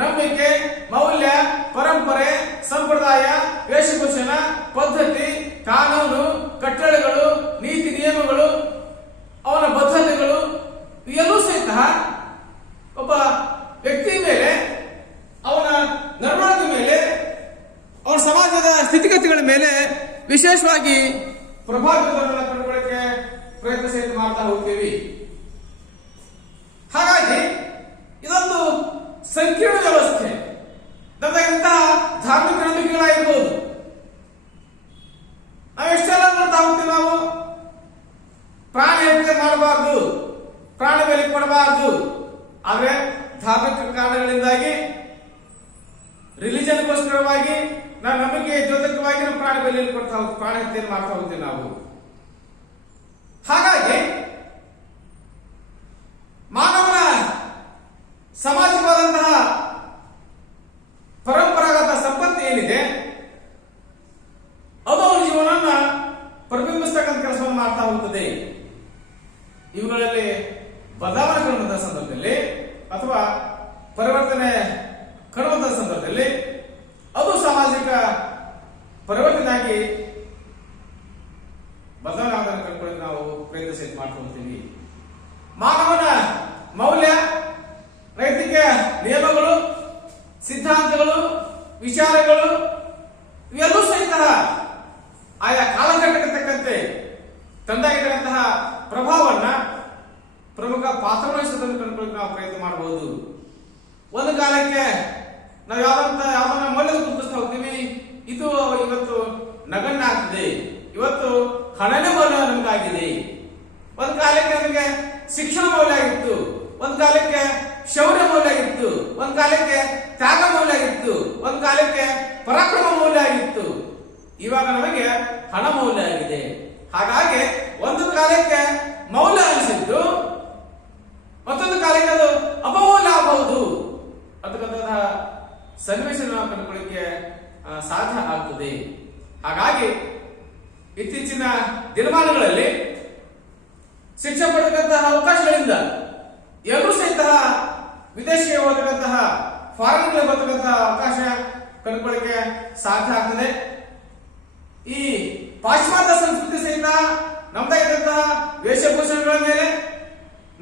ನಂಬಿಕೆ, ಮೌಲ್ಯ, ಪರಂಪರೆ, ಸಂಪ್ರದಾಯ, ವೇಷಭೂಷಣ, ಪದ್ಧತಿ, ಕಾನೂನು, ಕಟ್ಟಳೆಗಳು, ನೀತಿ ನಿಯಮಗಳು, ಅವನ ಬದ್ಧತೆಗಳು ಇವೆಲ್ಲೂ ಸಹಿತ ಒಬ್ಬ ವ್ಯಕ್ತಿ ಮೇಲೆ, ಅವನ ನಡವಳಿಕೆ ಮೇಲೆ, ಅವನ ಸಮಾಜದ ಸ್ಥಿತಿಗತಿಗಳ ಮೇಲೆ ವಿಶೇಷವಾಗಿ ಪ್ರಭಾವವನ್ನು ಕಂಡುಕೊಳ್ಳಕ್ಕೆ ಪ್ರಯತ್ನ ಸಹಿತ ಮಾಡ್ತಾ ಹೋಗ್ತೀವಿ. ಹಾಗಾಗಿ ಇದೊಂದು ಸಂಕೀರ್ಣ ವ್ಯವಸ್ಥೆ. ನಮಗಿಂತಹ ಧಾರ್ಮಿಕ ನಂಬಿಕೆಗಳಾಗಿರ್ಬೋದು, ನಾವೆಷ್ಟೆಲ್ಲ ನೋಡ್ತಾ ಹೋಗ್ತೀವಿ. ನಾವು ಪ್ರಾಣಿ ಹತ್ಯೆ ಮಾಡಬಾರ್ದು, ಪ್ರಾಣಿ ಬಲಿ ಕೊಡಬಾರ್ದು, ಆದ್ರೆ ಧಾರ್ಮಿಕ ಕಾರಣಗಳಿಂದಾಗಿ, ರಿಲಿಜನ್ಗೋಸ್ಕರವಾಗಿ, ನಾವು ನಂಬಿಕೆ ದ್ಯೋತಕವಾಗಿ ನಾವು ಪ್ರಾಣಿ ಬಲಿ ಕೊಡ್ತಾ ಹೋಗ್ತೀವಿ, ಪ್ರಾಣಿ ಹತ್ಯೆ ಮಾಡ್ತಾ ಹೋಗ್ತೀವಿ ನಾವು. ಹಾಗಾಗಿ ಮಾನವನ ಸಾಮಾಜಿಕವಾದಂತಹ ಪರಂಪರಾಗತ ಸಂಪತ್ತು ಏನಿದೆ ಅದು ಅವನ ಜೀವನವನ್ನ ಪ್ರತಿಬಿಂಬಿಸ್ತಕ್ಕಂಥ ಕೆಲಸವನ್ನು ಮಾಡ್ತಾ ಹೋಗುತ್ತದೆ. ಇವುಗಳಲ್ಲಿ ಬದಲಾವಣೆ ಕಾಣುವಂತಹ ಸಂದರ್ಭದಲ್ಲಿ ಅಥವಾ ಪರಿವರ್ತನೆ ಕಾಣುವಂತಹ ಸಂದರ್ಭದಲ್ಲಿ ಅದು ಸಾಮಾಜಿಕ ಪರಿವರ್ತನೆ ಆಗಿ ಬದಲಾವಣೆ ಆಗೋದನ್ನು ಕಂಡುಕೊಳ್ಳಿ ನಾವು ಪ್ರಯತ್ನ ಮಾಡ್ಕೊಳ್ತೀವಿ. ಮಾನವನ ಮೌಲ್ಯ, ನೈತಿಕ ನಿಯಮಗಳು, ಸಿದ್ಧಾಂತಗಳು, ವಿಚಾರಗಳು ಇವೆಲ್ಲೂ ಸಹಿತ ಆಯಾ ಕಾಲಘಟ್ಟಕ್ಕೆ ತಕ್ಕಂತೆ ತಂದಾಗಿರ್ತಕ್ಕಂತಹ ಪ್ರಭಾವವನ್ನ ಪ್ರಮುಖ ಪಾತ್ರವಹಿಸುವುದನ್ನು ಕಂಡುಕೊಳ್ಳಿ ನಾವು ಪ್ರಯತ್ನ ಮಾಡಬಹುದು. ಒಂದು ಕಾಲಕ್ಕೆ ನಾವು ಯಾವ್ದನ್ನ ಮೌಲ್ಯದ ಗುರುತಿಸ್ತಾ ಹೋಗ್ತೀವಿ, ಇದು ಇವತ್ತು ನಗಣ್ಯ ಆಗ್ತದೆ, ಇವತ್ತು ಹಣನೇ ಮೌಲ್ಯ ನಮಗಾಗಿದೆ. ಒಂದು ಕಾಲಕ್ಕೆ ನಮಗೆ ಶಿಕ್ಷಣ ಮೌಲ್ಯ ಆಗಿತ್ತು, ಒಂದು ಕಾಲಕ್ಕೆ ಶೌರ್ಯ ಮೌಲ್ಯ ಆಗಿತ್ತು, ಒಂದು ಕಾಲಕ್ಕೆ ತ್ಯಾಗ ಮೌಲ್ಯ ಆಗಿತ್ತು, ಒಂದು ಕಾಲಕ್ಕೆ ಪರಾಕ್ರಮ ಮೌಲ್ಯ ಆಗಿತ್ತು. ಇವಾಗ ನಮಗೆ ಹಣ ಮೌಲ್ಯ ಆಗಿದೆ. ಹಾಗಾಗಿ ಒಂದು ಕಾಲಕ್ಕೆ ಮೌಲ್ಯ ಅನಿಸಿದ್ದು ಮತ್ತೊಂದು ಕಾಲಕ್ಕೆ ಅದು ಅಪಮೌಲ್ಯ ಆಗಬಹುದು ಅಂತಕ್ಕಂತಹ ಸನ್ನಿವೇಶ ನಾವು ಕಂಡುಕೊಳ್ಳಿಕ್ಕೆ ಸಾಧ್ಯ ಆಗ್ತದೆ. ಹಾಗಾಗಿ ಇತ್ತೀಚಿನ ದಿನಮಾನಗಳಲ್ಲಿ ಶಿಕ್ಷಣ ಪಡೆದಂತಹ ಅವಕಾಶಗಳಿಂದ ಎಲ್ಲರೂ ಸಹಿತ ವಿದೇಶಿಗೆ ಹೋಗತಕ್ಕಂತಹ ಫಾರಿನ್ಗೆ ಬರ್ತಕ್ಕಂತಹ ಅವಕಾಶ ಕಂಡುಕೊಳ್ಳಿಕ್ಕೆ ಸಾಧ್ಯ ಆಗ್ತದೆ. ಈ ಪಾಶ್ಚಿಮಾತ್ಯ ಸಂಸ್ಕೃತಿ ಸಹಿತ ನಮ್ದಾಗಿದ್ದಂತಹ ವೇಷಭೂಷಣಗಳ ಮೇಲೆ,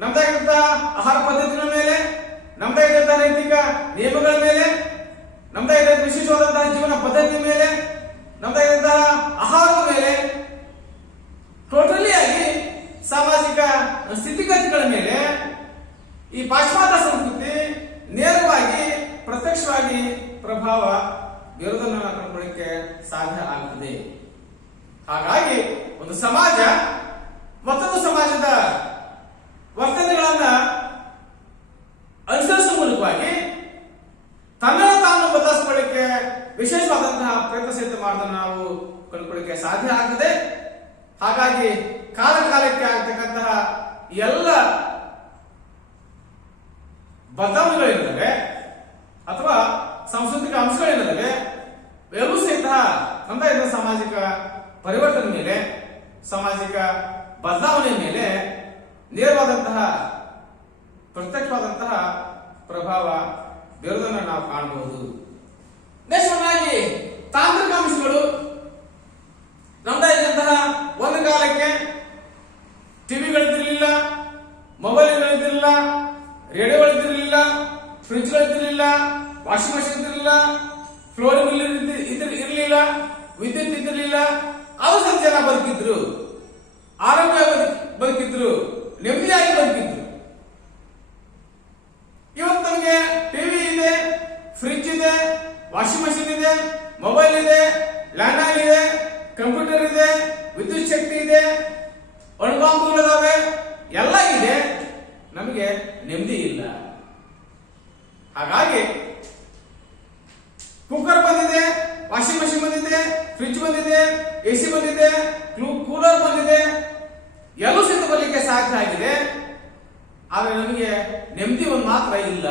ನಮ್ದಾಗಿದ್ದಂತಹ ಆಹಾರ ಪದ್ಧತಿಗಳ ಮೇಲೆ, ನಮ್ದಾಗಿದ್ದಂತಹ ನೈತಿಕ ನಿಯಮಗಳ ಮೇಲೆ, ನಮ್ದಾಗಿದ್ದಂತಹ ವಿಶೇಷವಾದಂತಹ ಜೀವನ ಪದ್ಧತಿ ಮೇಲೆ, ನಮ್ದಾಗಿದ್ದಂತಹ ಆಹಾರದ ಮೇಲೆ, ಟೋಟಲಿ ಆಗಿ ಸಾಮಾಜಿಕ ಸ್ಥಿತಿಗತಿಗಳ ಮೇಲೆ ಈ ಪಾಶ್ಚಿಮಾತ್ಯ ಸಂಸ್ಕೃತಿ ನೇರವಾಗಿ ಪ್ರತ್ಯಕ್ಷವಾಗಿ ಪ್ರಭಾವ ಬೀರುವುದನ್ನು ಕಂಡುಕೊಳ್ಳಿಕ್ಕೆ ಸಾಧ್ಯ ಆಗ್ತದೆ. ಹಾಗಾಗಿ ಒಂದು ಸಮಾಜ ಮತ್ತೊಂದು ಸಮಾಜದ ವರ್ತನೆಗಳನ್ನ ಅನುಸರಿಸುವ ಮೂಲಕವಾಗಿ ತನ್ನನ್ನು ತಾನು ಬದಲಾಯಿಸಿಕೊಳ್ಳಿಕ್ಕೆ ವಿಶೇಷವಾದಂತಹ ಪ್ರಯತ್ನ ಸಹಿತ ಮಾಡೋದನ್ನು ನಾವು ಕಂಡುಕೊಳ್ಳಿಕ್ಕೆ ಸಾಧ್ಯ ಆಗ್ತದೆ. ಹಾಗಾಗಿ ಕಾಲ ಕಾಲಕ್ಕೆ ಆಗ್ತಕ್ಕಂತಹ ಎಲ್ಲ ಬದಲಾವಣೆಗಳಿರ್ತವೆ ಅಥವಾ ಸಾಂಸ್ಕೃತಿಕ ಅಂಶಗಳೇನಿದ್ದಾವೆ ಎಲ್ಲೂ ಸಹಿತ ನಮ್ದ ಸಾಮಾಜಿಕ ಪರಿವರ್ತನೆ ಮೇಲೆ, ಸಾಮಾಜಿಕ ಬದಲಾವಣೆ ಮೇಲೆ ನೇರವಾದಂತಹ ಪ್ರತ್ಯಕ್ಷವಾದಂತಹ ಪ್ರಭಾವ ಬೀರುವುದನ್ನು ನಾವು ಕಾಣಬಹುದು. ನೆಕ್ಸ್ಟ್ ತಾಂತ್ರಿಕ ಅಂಶಗಳು ನಮ್ದಾಗಿದ್ದಂತಹ ಒಂದು ಕಾಲಕ್ಕೆ ಟಿವಿಗಳಿದ್ದಿರಲಿಲ್ಲ, ಮೊಬೈಲ್ಗಳಿದ್ದಿರಲಿಲ್ಲ, ರೇಡಿಯೋಗಳಿದ್ದಿರಲಿಲ್ಲ, ಫ್ರಿಡ್ಜ್ಗಳಿದ್ದಿರಲಿಲ್ಲ, ವಾಷಿಂಗ್ ಮಷಿನ್ ಇದ್ದಿರಲಿಲ್ಲ, ಫ್ಲೋರಿಂಗ್ ಇರಲಿಲ್ಲ, ವಿದ್ಯುತ್ ಇದ್ದಿರಲಿಲ್ಲ. ಅವರು ಸ್ವಲ್ಪ ಜನ ಬದುಕಿದ್ರು, ಆರೋಗ್ಯ ಬದುಕಿದ್ರು, ನೆಮ್ಮದಿಯಾಗಿ ಬದುಕಿದ್ರು. ಇವತ್ತು ನಮಗೆ ಟಿವಿ ಇದೆ, ಫ್ರಿಡ್ಜ್ ಇದೆ, ವಾಷಿಂಗ್ ಮಷಿನ್ ಇದೆ, ಮೊಬೈಲ್ ಇದೆ, ಲ್ಯಾಂಡ್ಲೈನ್ ಇದೆ, ಕಂಪ್ಯೂಟರ್ ಇದೆ, ವಿದ್ಯುತ್ ಶಕ್ತಿ ಇದೆ, ಅಣುಬಾಂಬುಗಳಿದಾವೆ, ಎಲ್ಲ ಇದೆ, ನಮಗೆ ನೆಮ್ಮದಿ ಇಲ್ಲ. ಹಾಗಾಗಿ ಕುಕ್ಕರ್ ಬಂದಿದೆ, ವಾಷಿಂಗ್ ಮಷಿನ್ ಬಂದಿದೆ, ಫ್ರಿಡ್ಜ್ ಬಂದಿದೆ, ಎಸಿ ಬಂದಿದೆ, ಕೂಲರ್ ಬಂದಿದೆ, ಎಲ್ಲೂ ಸಹಿತ ಬರಲಿಕ್ಕೆ ಸಾಧ್ಯ ಆಗಿದೆ. ಆದರೆ ನಮಗೆ ನೆಮ್ಮದಿ ಒಂದು ಮಾತ್ರ ಇಲ್ಲ.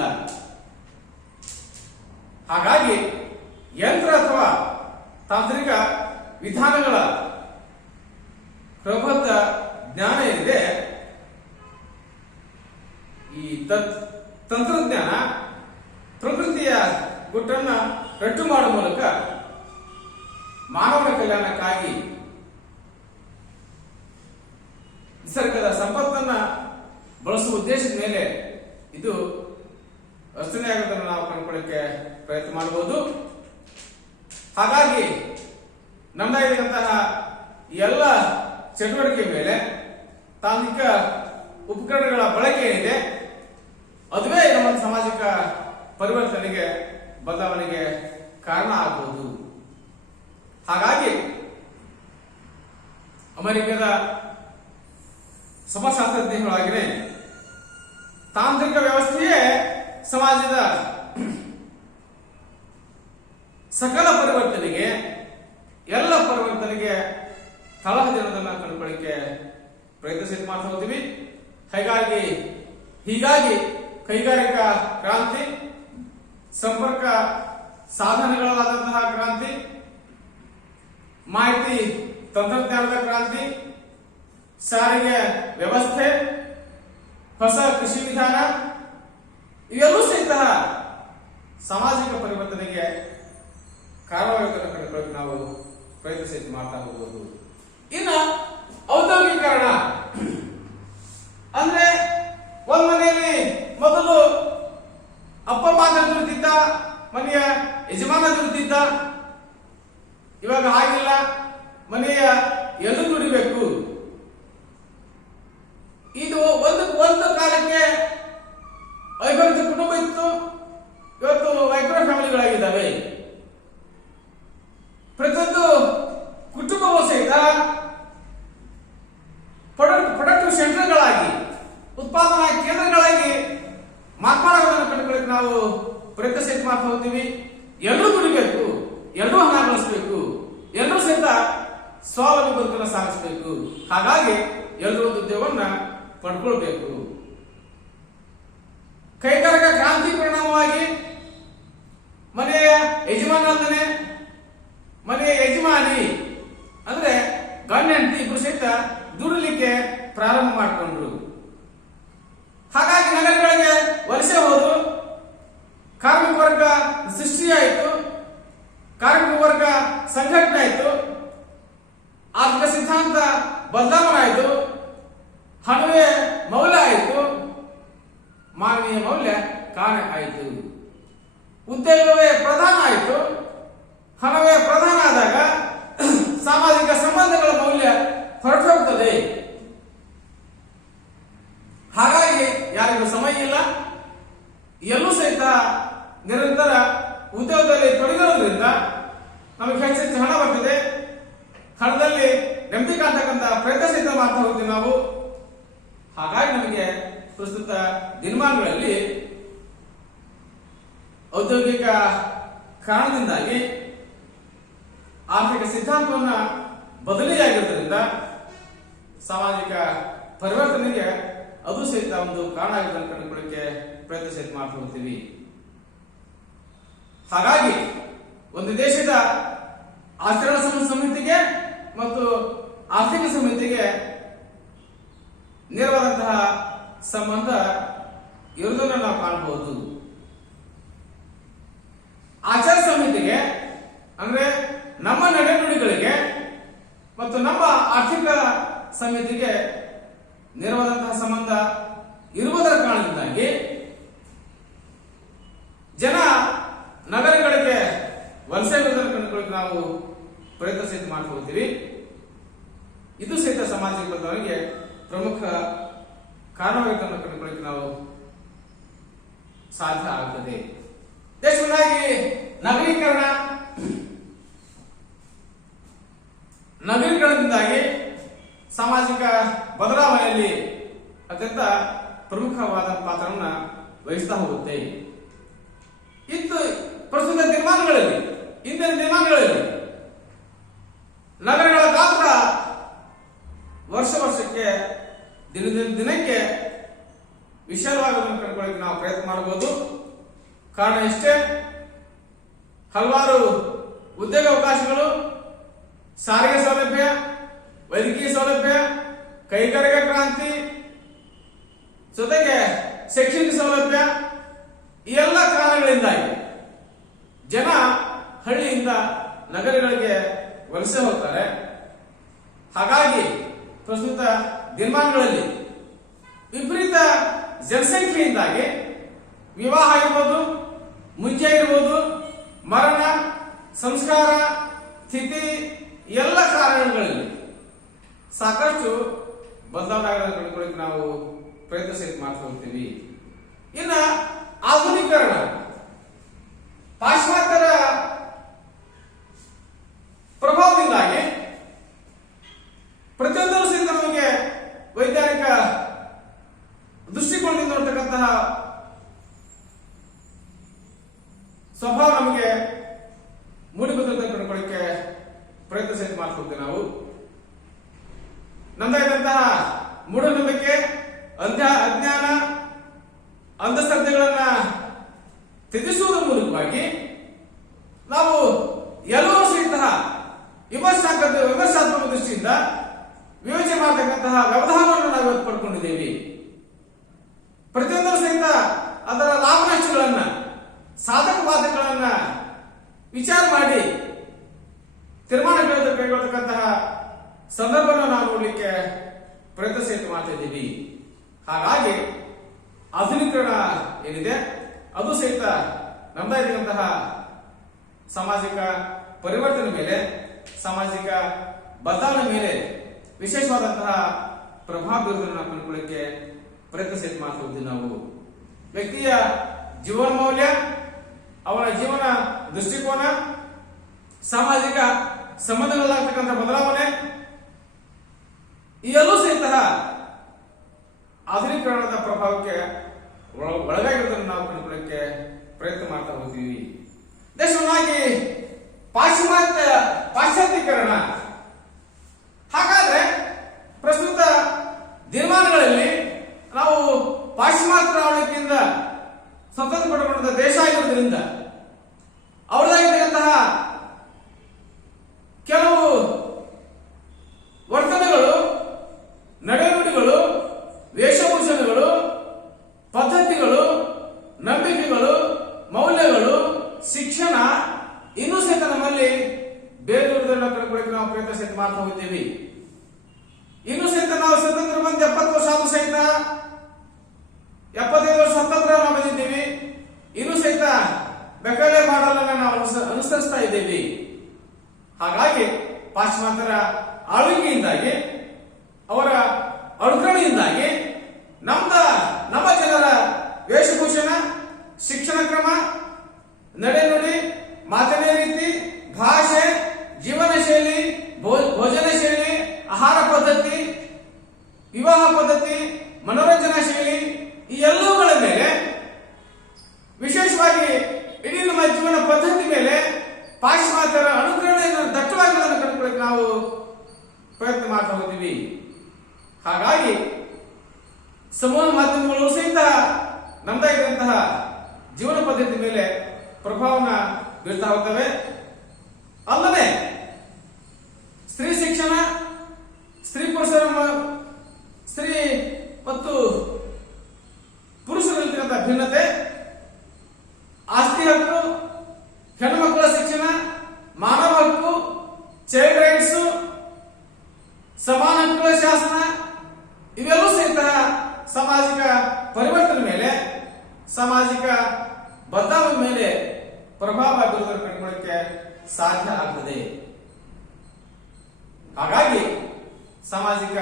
ಹಾಗಾಗಿ ಯಂತ್ರ ಅಥವಾ ತಾಂತ್ರಿಕ ವಿಧಾನಗಳ ಪ್ರಬುದ್ಧ ಜ್ಞಾನ ಏನಿದೆ, ಈ ತಂತ್ರಜ್ಞಾನ ಪ್ರಕೃತಿಯ ಗುಟ್ಟನ್ನ ರಟ್ಟು ಮಾಡುವ ಮೂಲಕ ಮಾನವನ ಕಲ್ಯಾಣಕ್ಕಾಗಿ ನಿಸರ್ಗದ ಸಂಪತ್ತನ್ನ ಬಳಸುವ ಉದ್ದೇಶದ ಮೇಲೆ ಇದು ರಚನೆಯಾಗುವುದನ್ನು ನಾವು ಕಂಡುಕೊಳ್ಳಕ್ಕೆ ಪ್ರಯತ್ನ ಮಾಡಬಹುದು. ಹಾಗಾಗಿ ನಮ್ಮದಾಗಿರುವಂತಹ ಎಲ್ಲ ಚಟುವಟಿಕೆ ಮೇಲೆ ತಾಂತ್ರಿಕ ಉಪಕರಣಗಳ ಬಳಕೆ ಏನಿದೆ ಅದುವೇ ನಮ್ಮ ಸಾಮಾಜಿಕ ಪರಿವರ್ತನೆಗೆ, ಬದಲಾವಣೆಗೆ ಕಾರಣ ಆಗಬಹುದು. ಹಾಗಾಗಿ ಅಮೆರಿಕದ ಸಮಾಜಶಾಸ್ತ್ರಜ್ಞರಾಗಿದೆ ತಾಂತ್ರಿಕ ವ್ಯವಸ್ಥೆಯೇ ಸಮಾಜದ ಸಕಲ ಪರಿವರ್ತನೆಗೆ, ಎಲ್ಲ ಪರಿವರ್ತನೆಗೆ ತಳಹದಿರೋದನ್ನು ಕಂಡುಕೊಳ್ಳಿಕ್ಕೆ ಪ್ರಯತ್ನ ಸಹಿತ ಮಾಡ್ತಾ ಹೋಗ್ತೀವಿ. ಹೀಗಾಗಿ ಕೈಗಾರಿಕಾ ಕ್ರಾಂತಿ, ಸಂಪರ್ಕ ಸಾಧನಗಳಾದಂತಹ ಕ್ರಾಂತಿ, ಮಾಹಿತಿ ತಂತ್ರಜ್ಞಾನದ ಕ್ರಾಂತಿ, ಸಾರಿಗೆ ವ್ಯವಸ್ಥೆ, ಹೊಸ ಕೃಷಿ ವಿಧಾನ ಇವೆಲ್ಲೂ ಸಹಿತ ಸಾಮಾಜಿಕ ಪರಿವರ್ತನೆಗೆ ಕಾರಣವಾಗುವುದನ್ನು ಕಂಡುಕೊಳ್ಳಲು ನಾವು ಪ್ರಯತ್ನ ಸಹಿತ ಮಾಡ್ತಾ ಹೋಗಬಹುದು. ಇನ್ನು ಔದ್ಯೋಗೀಕರಣ ಅಂದ್ರೆ ಒಂದ್ ಮನೆಯಲ್ಲಿ ಮೊದಲು ಅಪ್ಪ ಮಾತ್ರ ದುಡಿತಿದ್ದ, ಮನೆಯ ಯಜಮಾನ ದುಡಿತಿದ್ದ. ಇವಾಗ ಹಾಗಿಲ್ಲ, ಮನೆಯ ಎಲ್ಲರೂ ದುಡಿಬೇಕು. ಇದು ಒಂದು ಕಾಲಕ್ಕೆ ಅವಿಭಕ್ತ ಕುಟುಂಬ ಇತ್ತು, ಇವತ್ತು ಮೈಕ್ರೋ ಫ್ಯಾಮಿಲಿಗಳಾಗಿದ್ದಾವೆ. ಪ್ರತಿಯೊಂದು ಕುಟುಂಬವೂ ಸಹಿತ ಪ್ರೊಡಕ್ಟಿವ್ ಸೆಂಟರ್ಗಳಾಗಿ, ಉತ್ಪಾದನಾ ಕೇಂದ್ರಗಳಾಗಿ ಮಾರ್ಪಾಡೋದನ್ನು ಕಂಡುಕೊಳ್ಳಕ್ಕೆ ನಾವು ಪ್ರಯತ್ನ ಸಹಿತ ಮಾಡ್ತಾ ಹೋಗ್ತೀವಿ. ಎಲ್ಲರೂ ದುಡಿಬೇಕು, ಎಲ್ಲರೂ ಹಣ ಗಳಿಸಬೇಕು, ಎಲ್ಲರೂ ಸಹಿತ ಸ್ವಾವಲಂಬಿ ಬದುಕನ್ನು ಸಾಗಿಸಬೇಕು. ಹಾಗಾಗಿ ಎಲ್ಲರೂ ಒಂದು ಉದ್ಯೋಗವನ್ನ ಪಡ್ಕೊಳ್ಬೇಕು. ಕೈಗಾರಿಕಾ ಕ್ರಾಂತಿ ಪರಿಣಾಮವಾಗಿ ಮನೆಯ ಯಜಮಾನನೇ ಮನೆಯ ಯಜಮಾನಿ ಅಂದ್ರೆ ಗಂಡ ಹೆಂಡತಿ ಇಬ್ರು ಸಹಿತ ದುಡಿಲಿಕ್ಕೆ ಪ್ರಾರಂಭ ಮಾಡಿಕೊಂಡ್ರು. ಹಾಗಾಗಿ ನಗರಗಳಿಗೆ ವಲಸೆ ಹೋದ್ರು. ಕಾರ್ಮಿಕ ವರ್ಗ ಸೃಷ್ಟಿಯಾಯಿತು, ಕಾರ್ಮಿಕ ವರ್ಗ ಸಂಘಟನೆ ಆಯಿತು, ಆರ್ಥಿಕ ಸಿದ್ಧಾಂತ ಬದಲಾವಣೆ ಆಯಿತು, ಹಣವೇ ಮೌಲ್ಯ ಆಯಿತು, ಮಾನವೀಯ ಮೌಲ್ಯ ಕಾಣೆ ಆಯಿತು, ಉದ್ಯೋಗವೇ ಪ್ರಧಾನ ಆಯಿತು. ಹಣವೇ ಪ್ರಧಾನ ಆದಾಗ ಸಾಮಾಜಿಕ ಸಂಬಂಧಗಳ ಮೌಲ್ಯ ಹೊರಟು ಹೋಗ್ತದೆ. ಹಾಗಾಗಿ ಯಾರಿಗೂ ಸಮಯ ಇಲ್ಲ, ಎಲ್ಲೂ ಸಹಿತ ನಿರಂತರ ಉದ್ಯೋಗದಲ್ಲಿ ತೊಡಗಿರೋದ್ರಿಂದ ನಮಗೆ ಹೆಚ್ಚೆಚ್ಚು ಹಣ ಬರ್ತದೆ. ಹಣದಲ್ಲಿ ನೆಮ್ಮದಿ ಕಾಣ್ತಕ್ಕಂಥ ಪ್ರಯತ್ನ ಸಹಿತ ಮಾಡ್ತಾ ಹೋಗ್ತೀವಿ ನಾವು. ಹಾಗಾಗಿ ನಮಗೆ ಪ್ರಸ್ತುತ ದಿನಮಾನಗಳಲ್ಲಿ ಔದ್ಯೋಗಿಕ ಕಾರಣದಿಂದಾಗಿ ಆರ್ಥಿಕ ಸಿದ್ಧಾಂತವನ್ನ ಬದಲಿಯಾಗಿರುವುದರಿಂದ ಸಾಮಾಜಿಕ ಪರಿವರ್ತನೆಗೆ ಅದು ಸಹಿತ ಒಂದು ಕಾರಣ ಆಗುವುದನ್ನು ಕಂಡುಕೊಳ್ಳಕ್ಕೆ ಪ್ರಯತ್ನ ಸಹಿತ ಮಾಡ್ತಾ ಹೋಗ್ತೀವಿ. ಹಾಗಾಗಿ ಒಂದು ದೇಶದ ಆಚರಣಾ ಸಮಿತಿಗೆ ಮತ್ತು ಆರ್ಥಿಕ ಸಮಿತಿಗೆ ನೇರವಾದಂತಹ ಸಂಬಂಧ ಇರುವುದನ್ನು ನಾವು ಕಾಣಬಹುದು. ಆಚಾರ ಸಮಿತಿಗೆ ಅಂದ್ರೆ ನಮ್ಮ ನಡೆನುಡಿಗಳಿಗೆ ಮತ್ತು ನಮ್ಮ ಆರ್ಥಿಕ ಸಮಿತಿಗೆ ನೇರವಾದಂತಹ ಸಂಬಂಧ ಇರುವುದರ ಕಾರಣದಿಂದಾಗಿ ಜನ ನಗರಗಳಿಗೆ ವಲಸೆ ಹೋಗುವುದನ್ನು ಕಂಡುಕೊಳ್ಳಕ್ಕೆ ನಾವು ಪ್ರಯತ್ನ ಸಹಿತ ಮಾಡ್ತಾ ಹೋಗ್ತೀವಿ. ಇದು ಸಹಿತ ಸಾಮಾಜಿಕ ಬದಲಾವಣೆಗೆ ಪ್ರಮುಖ ಕಾರಣವಾಗುವುದನ್ನು ಕಂಡುಕೊಳ್ಳಕ್ಕೆ ನಾವು ಸಾಧ್ಯ ಆಗುತ್ತದೆ. ದೇಶವಾಗಿ ನಗರೀಕರಣದಿಂದಾಗಿ ಸಾಮಾಜಿಕ ಬದಲಾವಣೆಯಲ್ಲಿ ಅತ್ಯಂತ ಪ್ರಮುಖವಾದ ಪಾತ್ರವನ್ನು ವಹಿಸ್ತಾ ಹೋಗುತ್ತೆ. ಇಂದು ಪ್ರಸ್ತುತ ಇಂದಿನ ದಿನಮಾನಗಳಲ್ಲಿ ನಗರಗಳ ಗಾತ್ರ ವರ್ಷಕ್ಕೆ ದಿನಕ್ಕೆ ವಿಶಾಲವಾಗುವುದನ್ನು ಕಂಡುಕೊಳ್ಳಕ್ಕೆ ನಾವು ಪ್ರಯತ್ನ ಮಾಡಬಹುದು. ಕಾರಣ ಇಷ್ಟೇ, ಹಲವಾರು ಉದ್ಯೋಗ ಅವಕಾಶಗಳು, ಸಾರಿಗೆ ಸೌಲಭ್ಯ, ವೈದ್ಯಕೀಯ ಸೌಲಭ್ಯ, ಕೈಗಾರಿಕಾ ಕ್ರಾಂತಿ, ಜೊತೆಗೆ ಶೈಕ್ಷಣಿಕ ಸೌಲಭ್ಯ, ಈ ಎಲ್ಲ ಕಾರಣಗಳಿಂದಾಗಿ ಜನ ಹಳ್ಳಿಯಿಂದ ನಗರಗಳಿಗೆ ವಲಸೆ ಹೋಗ್ತಾರೆ. ಹಾಗಾಗಿ ಪ್ರಸ್ತುತ ದಿನಮಾನಗಳಲ್ಲಿ ವಿಪರೀತ ಜನಸಂಖ್ಯೆಯಿಂದಾಗಿ ವಿವಾಹ ಇರ್ಬೋದು, ಮುಂಚೆ ಇರ್ಬೋದು, ಮರಣ, ಸಂಸ್ಕಾರ, ಸ್ಥಿತಿ ಎಲ್ಲ ಕಾರಣಗಳಲ್ಲಿ ಸಾಕಷ್ಟು ಬದಲಾವಣೆಗಳನ್ನು ಕಂಡುಕೊಳ್ಳಕ್ಕೆ ನಾವು ಪ್ರಯತ್ನ ಸಹಿತ ಮಾಡ್ತಾ ಹೋಗ್ತೀವಿ. ಇನ್ನ ಆಧುನೀಕರಣ, ಪಾಶ್ಚಾತ್ಯರ ಪ್ರಭಾವದಿಂದಾಗಿ ಪ್ರತಿಯೊಂದೂ ಸಹಿತ ನಮಗೆ ವೈಜ್ಞಾನಿಕ ದೃಷ್ಟಿಕೋನದಿಂದ ನೋಡ್ತಕ್ಕಂತಹ ಸ್ವಭಾವ ನಮಗೆ ಮೂಡಿಬಂದಂತೆ ಕಂಡುಕೊಳ್ಳಕ್ಕೆ ಪ್ರಯತ್ನ ಸಹಿತ ಮಾಡ್ತಾ ಹೋಗ್ತೇವೆ ನಾವು. ನಮ್ಮದಾದಂತಹ ಮೂಢನಂಬಿಕೆ, ಅಜ್ಞಾನ, ಅಂಧಶ್ರದ್ಧೆಗಳನ್ನ ತ್ಯಜಿಸುವುದರ ಮೂಲಕವಾಗಿ ನಾವು ಎಲ್ಲರೂ ಸಹಿತ ವಿಮರ್ಶಾತ್ಮಕ ದೃಷ್ಟಿಯಿಂದ ವಿವೇಚನೆ ಮಾಡತಕ್ಕಂತಹ ವ್ಯವಧಾನವನ್ನು ನಾವು ಇವತ್ತು ಪಡ್ಕೊಂಡಿದ್ದೇವೆ. ಪ್ರತಿಯೊಂದರೂ ಸಹಿತ ಅದರ ಲಾಭ ನಷ್ಟಗಳನ್ನ, ಸಾಧಕ ಬಾಧಕಗಳನ್ನ ವಿಚಾರ ಮಾಡಿ ತೀರ್ಮಾನಗಳನ್ನು ಕೈಗೊಳ್ಳತಕ್ಕಂತಹ ಸಂದರ್ಭವನ್ನು ನಾವು ನೋಡಲಿಕ್ಕೆ ಪ್ರಯತ್ನ ಸಹಿತ ಮಾಡ್ತಾ ಇದ್ದೀವಿ. ಹಾಗಾಗಿ ಆಧುನೀಕರಣ ಏನಿದೆ ಅದು ಸಹಿತ ನಮ್ಮದಾಗಿರುವಂತಹ ಸಾಮಾಜಿಕ ಪರಿವರ್ತನೆ ಮೇಲೆ, ಸಾಮಾಜಿಕ ಬದಲಾವಣೆ ಮೇಲೆ ವಿಶೇಷವಾದಂತಹ ಪ್ರಭಾವ ಬೀರುವುದನ್ನು ಕಂಡುಕೊಳ್ಳಕ್ಕೆ ಪ್ರಯತ್ನ ಸಹಿತ ಮಾಡ್ತಾ ಇದ್ದೀವಿ. ನಾವು ವ್ಯಕ್ತಿಯ ಜೀವನ ಮೌಲ್ಯ, ಅವನ ಜೀವನ ದೃಷ್ಟಿಕೋನ, ಸಾಮಾಜಿಕ ಸಂಬಂಧಗಳಾಗ್ತಕ್ಕಂಥ ಬದಲಾವಣೆ ಇವೆಲ್ಲೂ ಸಹಿತ ಆಧುನೀಕರಣದ ಪ್ರಭಾವಕ್ಕೆ ಒಳಗಾಗಿರುವುದನ್ನು ನಾವು ಕಂಡುಕೊಳ್ಳಕ್ಕೆ ಪ್ರಯತ್ನ ಮಾಡ್ತಾ ಹೋಗ್ತೀವಿ. ದೇಶವಾಗಿ ಪಾಶ್ಚಾತ್ಯೀಕರಣ. ಹಾಗಾದ್ರೆ ಪ್ರಸ್ತುತ ದಿನಮಾನಗಳಲ್ಲಿ ನಾವು ಪಾಶ್ಚಿಮಾತ್ಯ ಆಳ್ವಿಕೆಯಿಂದ ಸ್ವತಂತ್ರ ಪಡೆದುಕೊಂಡ ದೇಶ ಆಗಿರುವುದರಿಂದ ಅವರದಾಗಿರ್ತಕ್ಕಂತಹ ಕೆಲವು ವರ್ತನೆಗಳು, ನಡೆನುಡಿಗಳು, ವೇಷಭೂಷಣಗಳು, ಪದ್ಧತಿಗಳು, ನಂಬಿಕೆಗಳು, ಮೌಲ್ಯಗಳು, ಶಿಕ್ಷಣ ಇನ್ನೂ ಸಹಿತ ನಮ್ಮಲ್ಲಿ ಬೇರೆಯವರನ್ನ ಕಳ್ಕೊಳ್ಳಿಕ್ಕೆ ನಾವು ಪ್ರಯತ್ನ ಸಹಿತ ಮಾಡ್ತಾ ಹೋಗ್ತೀವಿ. ಇನ್ನೂ ಸಹಿತ ನಾವು ಸ್ವತಂತ್ರ ಬಂದು 70 ವರ್ಷ ಆದ್ರೂ ಸಹಿತ 75 ವರ್ಷ ಸ್ವತಂತ್ರ ನಾವು ಬಂದಿದ್ದೀವಿ. ಇನ್ನೂ ಸಹಿತ ಬೆಕಲೆ ಮಾಡಲ್ ನಾವು ಅನುಸರಿಸ್ತಾ ಇದ್ದೀವಿ. ಹಾಗಾಗಿ ಪಾಶ್ಚಿಮಾತ್ಯರ ಆಳ್ವಿಕೆಯಿಂದಾಗಿ, ಅವರ ಅನುಕರಣೆಯಿಂದಾಗಿ ನಮ್ಮ ಜನರ ವೇಷಭೂಷಣ, ಶಿಕ್ಷಣ ಕ್ರಮ, ನಡೆನುಡಿ, ಮಾತನೇ ರೀತಿ, ಭಾಷೆ, ಜೀವನ ಶೈಲಿ, ಭೋಜನ ಶೈಲಿ, ಆಹಾರ ಪದ್ಧತಿ, ವಿವಾಹ ಪದ್ಧತಿ, ಮನೋರಂಜನಾ ಶೈಲಿ ಈ ಎಲ್ಲವುಗಳ ಮೇಲೆ, ವಿಶೇಷವಾಗಿ ಇಡೀ ನಮ್ಮ ಜೀವನ ಪದ್ಧತಿ ಮೇಲೆ ಪಾಶ್ಚಿಮಾತ್ಯರ ಅನುಕರಣೆಯನ್ನು ದಟ್ಟವಾಗಿರುವುದನ್ನು ಕಂಡುಕೊಳ್ಳಕ್ಕೆ ನಾವು ಪ್ರಯತ್ನ ಮಾಡ್ತಾ ಹೋಗ್ತೀವಿ. ಹಾಗಾಗಿ ಸಮೂಹ ಮಾಧ್ಯಮಗಳು ಸಹಿತ ನಮ್ಮದಾಗಿರುವಂತಹ ಜೀವನ ಪದ್ಧತಿ ಮೇಲೆ ಪ್ರಭಾವನ ಬೀರ್ತಾ ಹೋಗ್ತವೆ. ಅಲ್ಲದೆ ಸ್ತ್ರೀ ಶಿಕ್ಷಣ, ಸ್ತ್ರೀ ಮತ್ತು ಪುರುಷರಲ್ಲಿರುವಂತಹ ಭಿನ್ನತೆ, ಆಸ್ತಿ ಹಕ್ಕು, ಹೆಣ್ಣು ಮಕ್ಕಳ ಶಿಕ್ಷಣ, ಮಾನವ ಹಕ್ಕು, ಚೈಲ್ಡ್ ರೈಟ್ಸ್, ಸಮಾನ ಹಕ್ಕುಗಳ ಶಾಸನ ಇವೆಲ್ಲವೂ ಸಹಿತ ಸಾಮಾಜಿಕ ಪರಿವರ್ತನೆ ಮೇಲೆ, ಸಾಮಾಜಿಕ ಬದಲಾವಣೆ ಮೇಲೆ ಪ್ರಭಾವ ಬೀರುವುದನ್ನು ಕಂಡುಕೊಳ್ಳಕ್ಕೆ ಸಾಧ್ಯ ಆಗ್ತದೆ. ಹಾಗಾಗಿ ಸಾಮಾಜಿಕ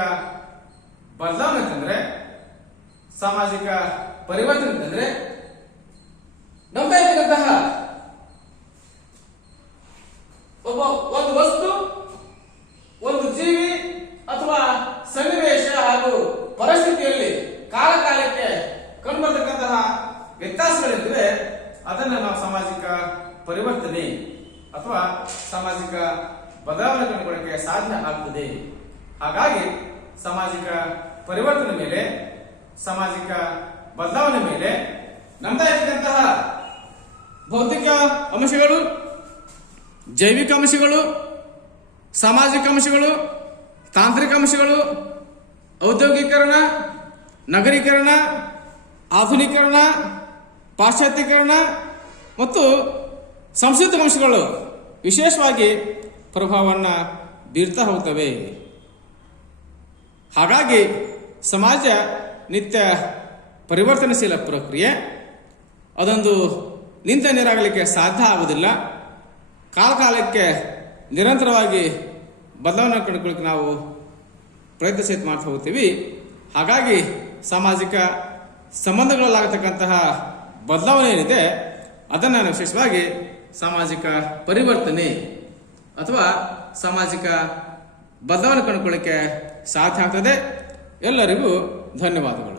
ಬದಲಾವಣೆ ಅಂತಂದ್ರೆ, ಸಾಮಾಜಿಕ ಪರಿವರ್ತನೆ ಅಂತಂದ್ರೆ ನಮ್ಮದಾಗಿರುವಂತಹ ಒಂದು ವಸ್ತು, ಒಂದು ಜೀವಿ ಅಥವಾ ಸನ್ನಿವೇಶ ಹಾಗೂ ಪರಿಸ್ಥಿತಿಯಲ್ಲಿ ಕಾಲಕಾಲಕ್ಕೆ ಕಂಡುಬರ್ತಕ್ಕಂತಹ ವ್ಯತ್ಯಾಸಗಳಿದ್ರೆ ಅದನ್ನ ನಾವು ಸಾಮಾಜಿಕ ಪರಿವರ್ತನೆ ಅಥವಾ ಸಾಮಾಜಿಕ ಬದಲಾವಣೆ ಕಂಡುಕೊಳ್ಳಕ್ಕೆ ಸಾಧ್ಯ ಆಗ್ತದೆ. ಹಾಗಾಗಿ ಸಾಮಾಜಿಕ ಪರಿವರ್ತನೆ ಮೇಲೆ, ಸಾಮಾಜಿಕ ಬದಲಾವಣೆ ಮೇಲೆ ನಮ್ಮದಾಗಿರ್ತಕ್ಕಂತಹ ಭೌತಿಕ ಅಂಶಗಳು, ಜೈವಿಕ ಅಂಶಗಳು, ಸಾಮಾಜಿಕ ಅಂಶಗಳು, ತಾಂತ್ರಿಕ ಅಂಶಗಳು, ಔದ್ಯೋಗೀಕರಣ, ನಗರೀಕರಣ, ಆಧುನೀಕರಣ, ಪಾಶ್ಚಾತ್ಯೀಕರಣ ಮತ್ತು ಸಾಂಸ್ಕೃತಿಕ ಅಂಶಗಳು ವಿಶೇಷವಾಗಿ ಪ್ರಭಾವವನ್ನು ಬೀರ್ತಾ ಹೋಗ್ತವೆ. ಹಾಗಾಗಿ ಸಮಾಜ ನಿತ್ಯ ಪರಿವರ್ತನಶೀಲ ಪ್ರಕ್ರಿಯೆ. ಅದೊಂದು ನಿಂತ ನೀರಾಗಲಿಕ್ಕೆ ಸಾಧ್ಯ ಆಗುವುದಿಲ್ಲ. ಕಾಲಕಾಲಕ್ಕೆ ನಿರಂತರವಾಗಿ ಬದಲಾವಣೆ ಕಂಡುಕೊಳ್ಳಕ್ಕೆ ನಾವು ಪ್ರಯತ್ನ ಸಹಿತ ಮಾಡ್ತಾ ಹೋಗ್ತೀವಿ. ಹಾಗಾಗಿ ಸಾಮಾಜಿಕ ಸಂಬಂಧಗಳಲ್ಲಾಗತಕ್ಕಂತಹ ಬದಲಾವಣೆ ಏನಿದೆ ಅದನ್ನು ನಾವು ವಿಶೇಷವಾಗಿ ಸಾಮಾಜಿಕ ಪರಿವರ್ತನೆ ಅಥವಾ ಸಾಮಾಜಿಕ ಬದಲಾವಣೆ ಕಂಡುಕೊಳ್ಳಕ್ಕೆ ಸಾಧ್ಯ ಆಗ್ತದೆ. ಎಲ್ಲರಿಗೂ ಧನ್ಯವಾದಗಳು.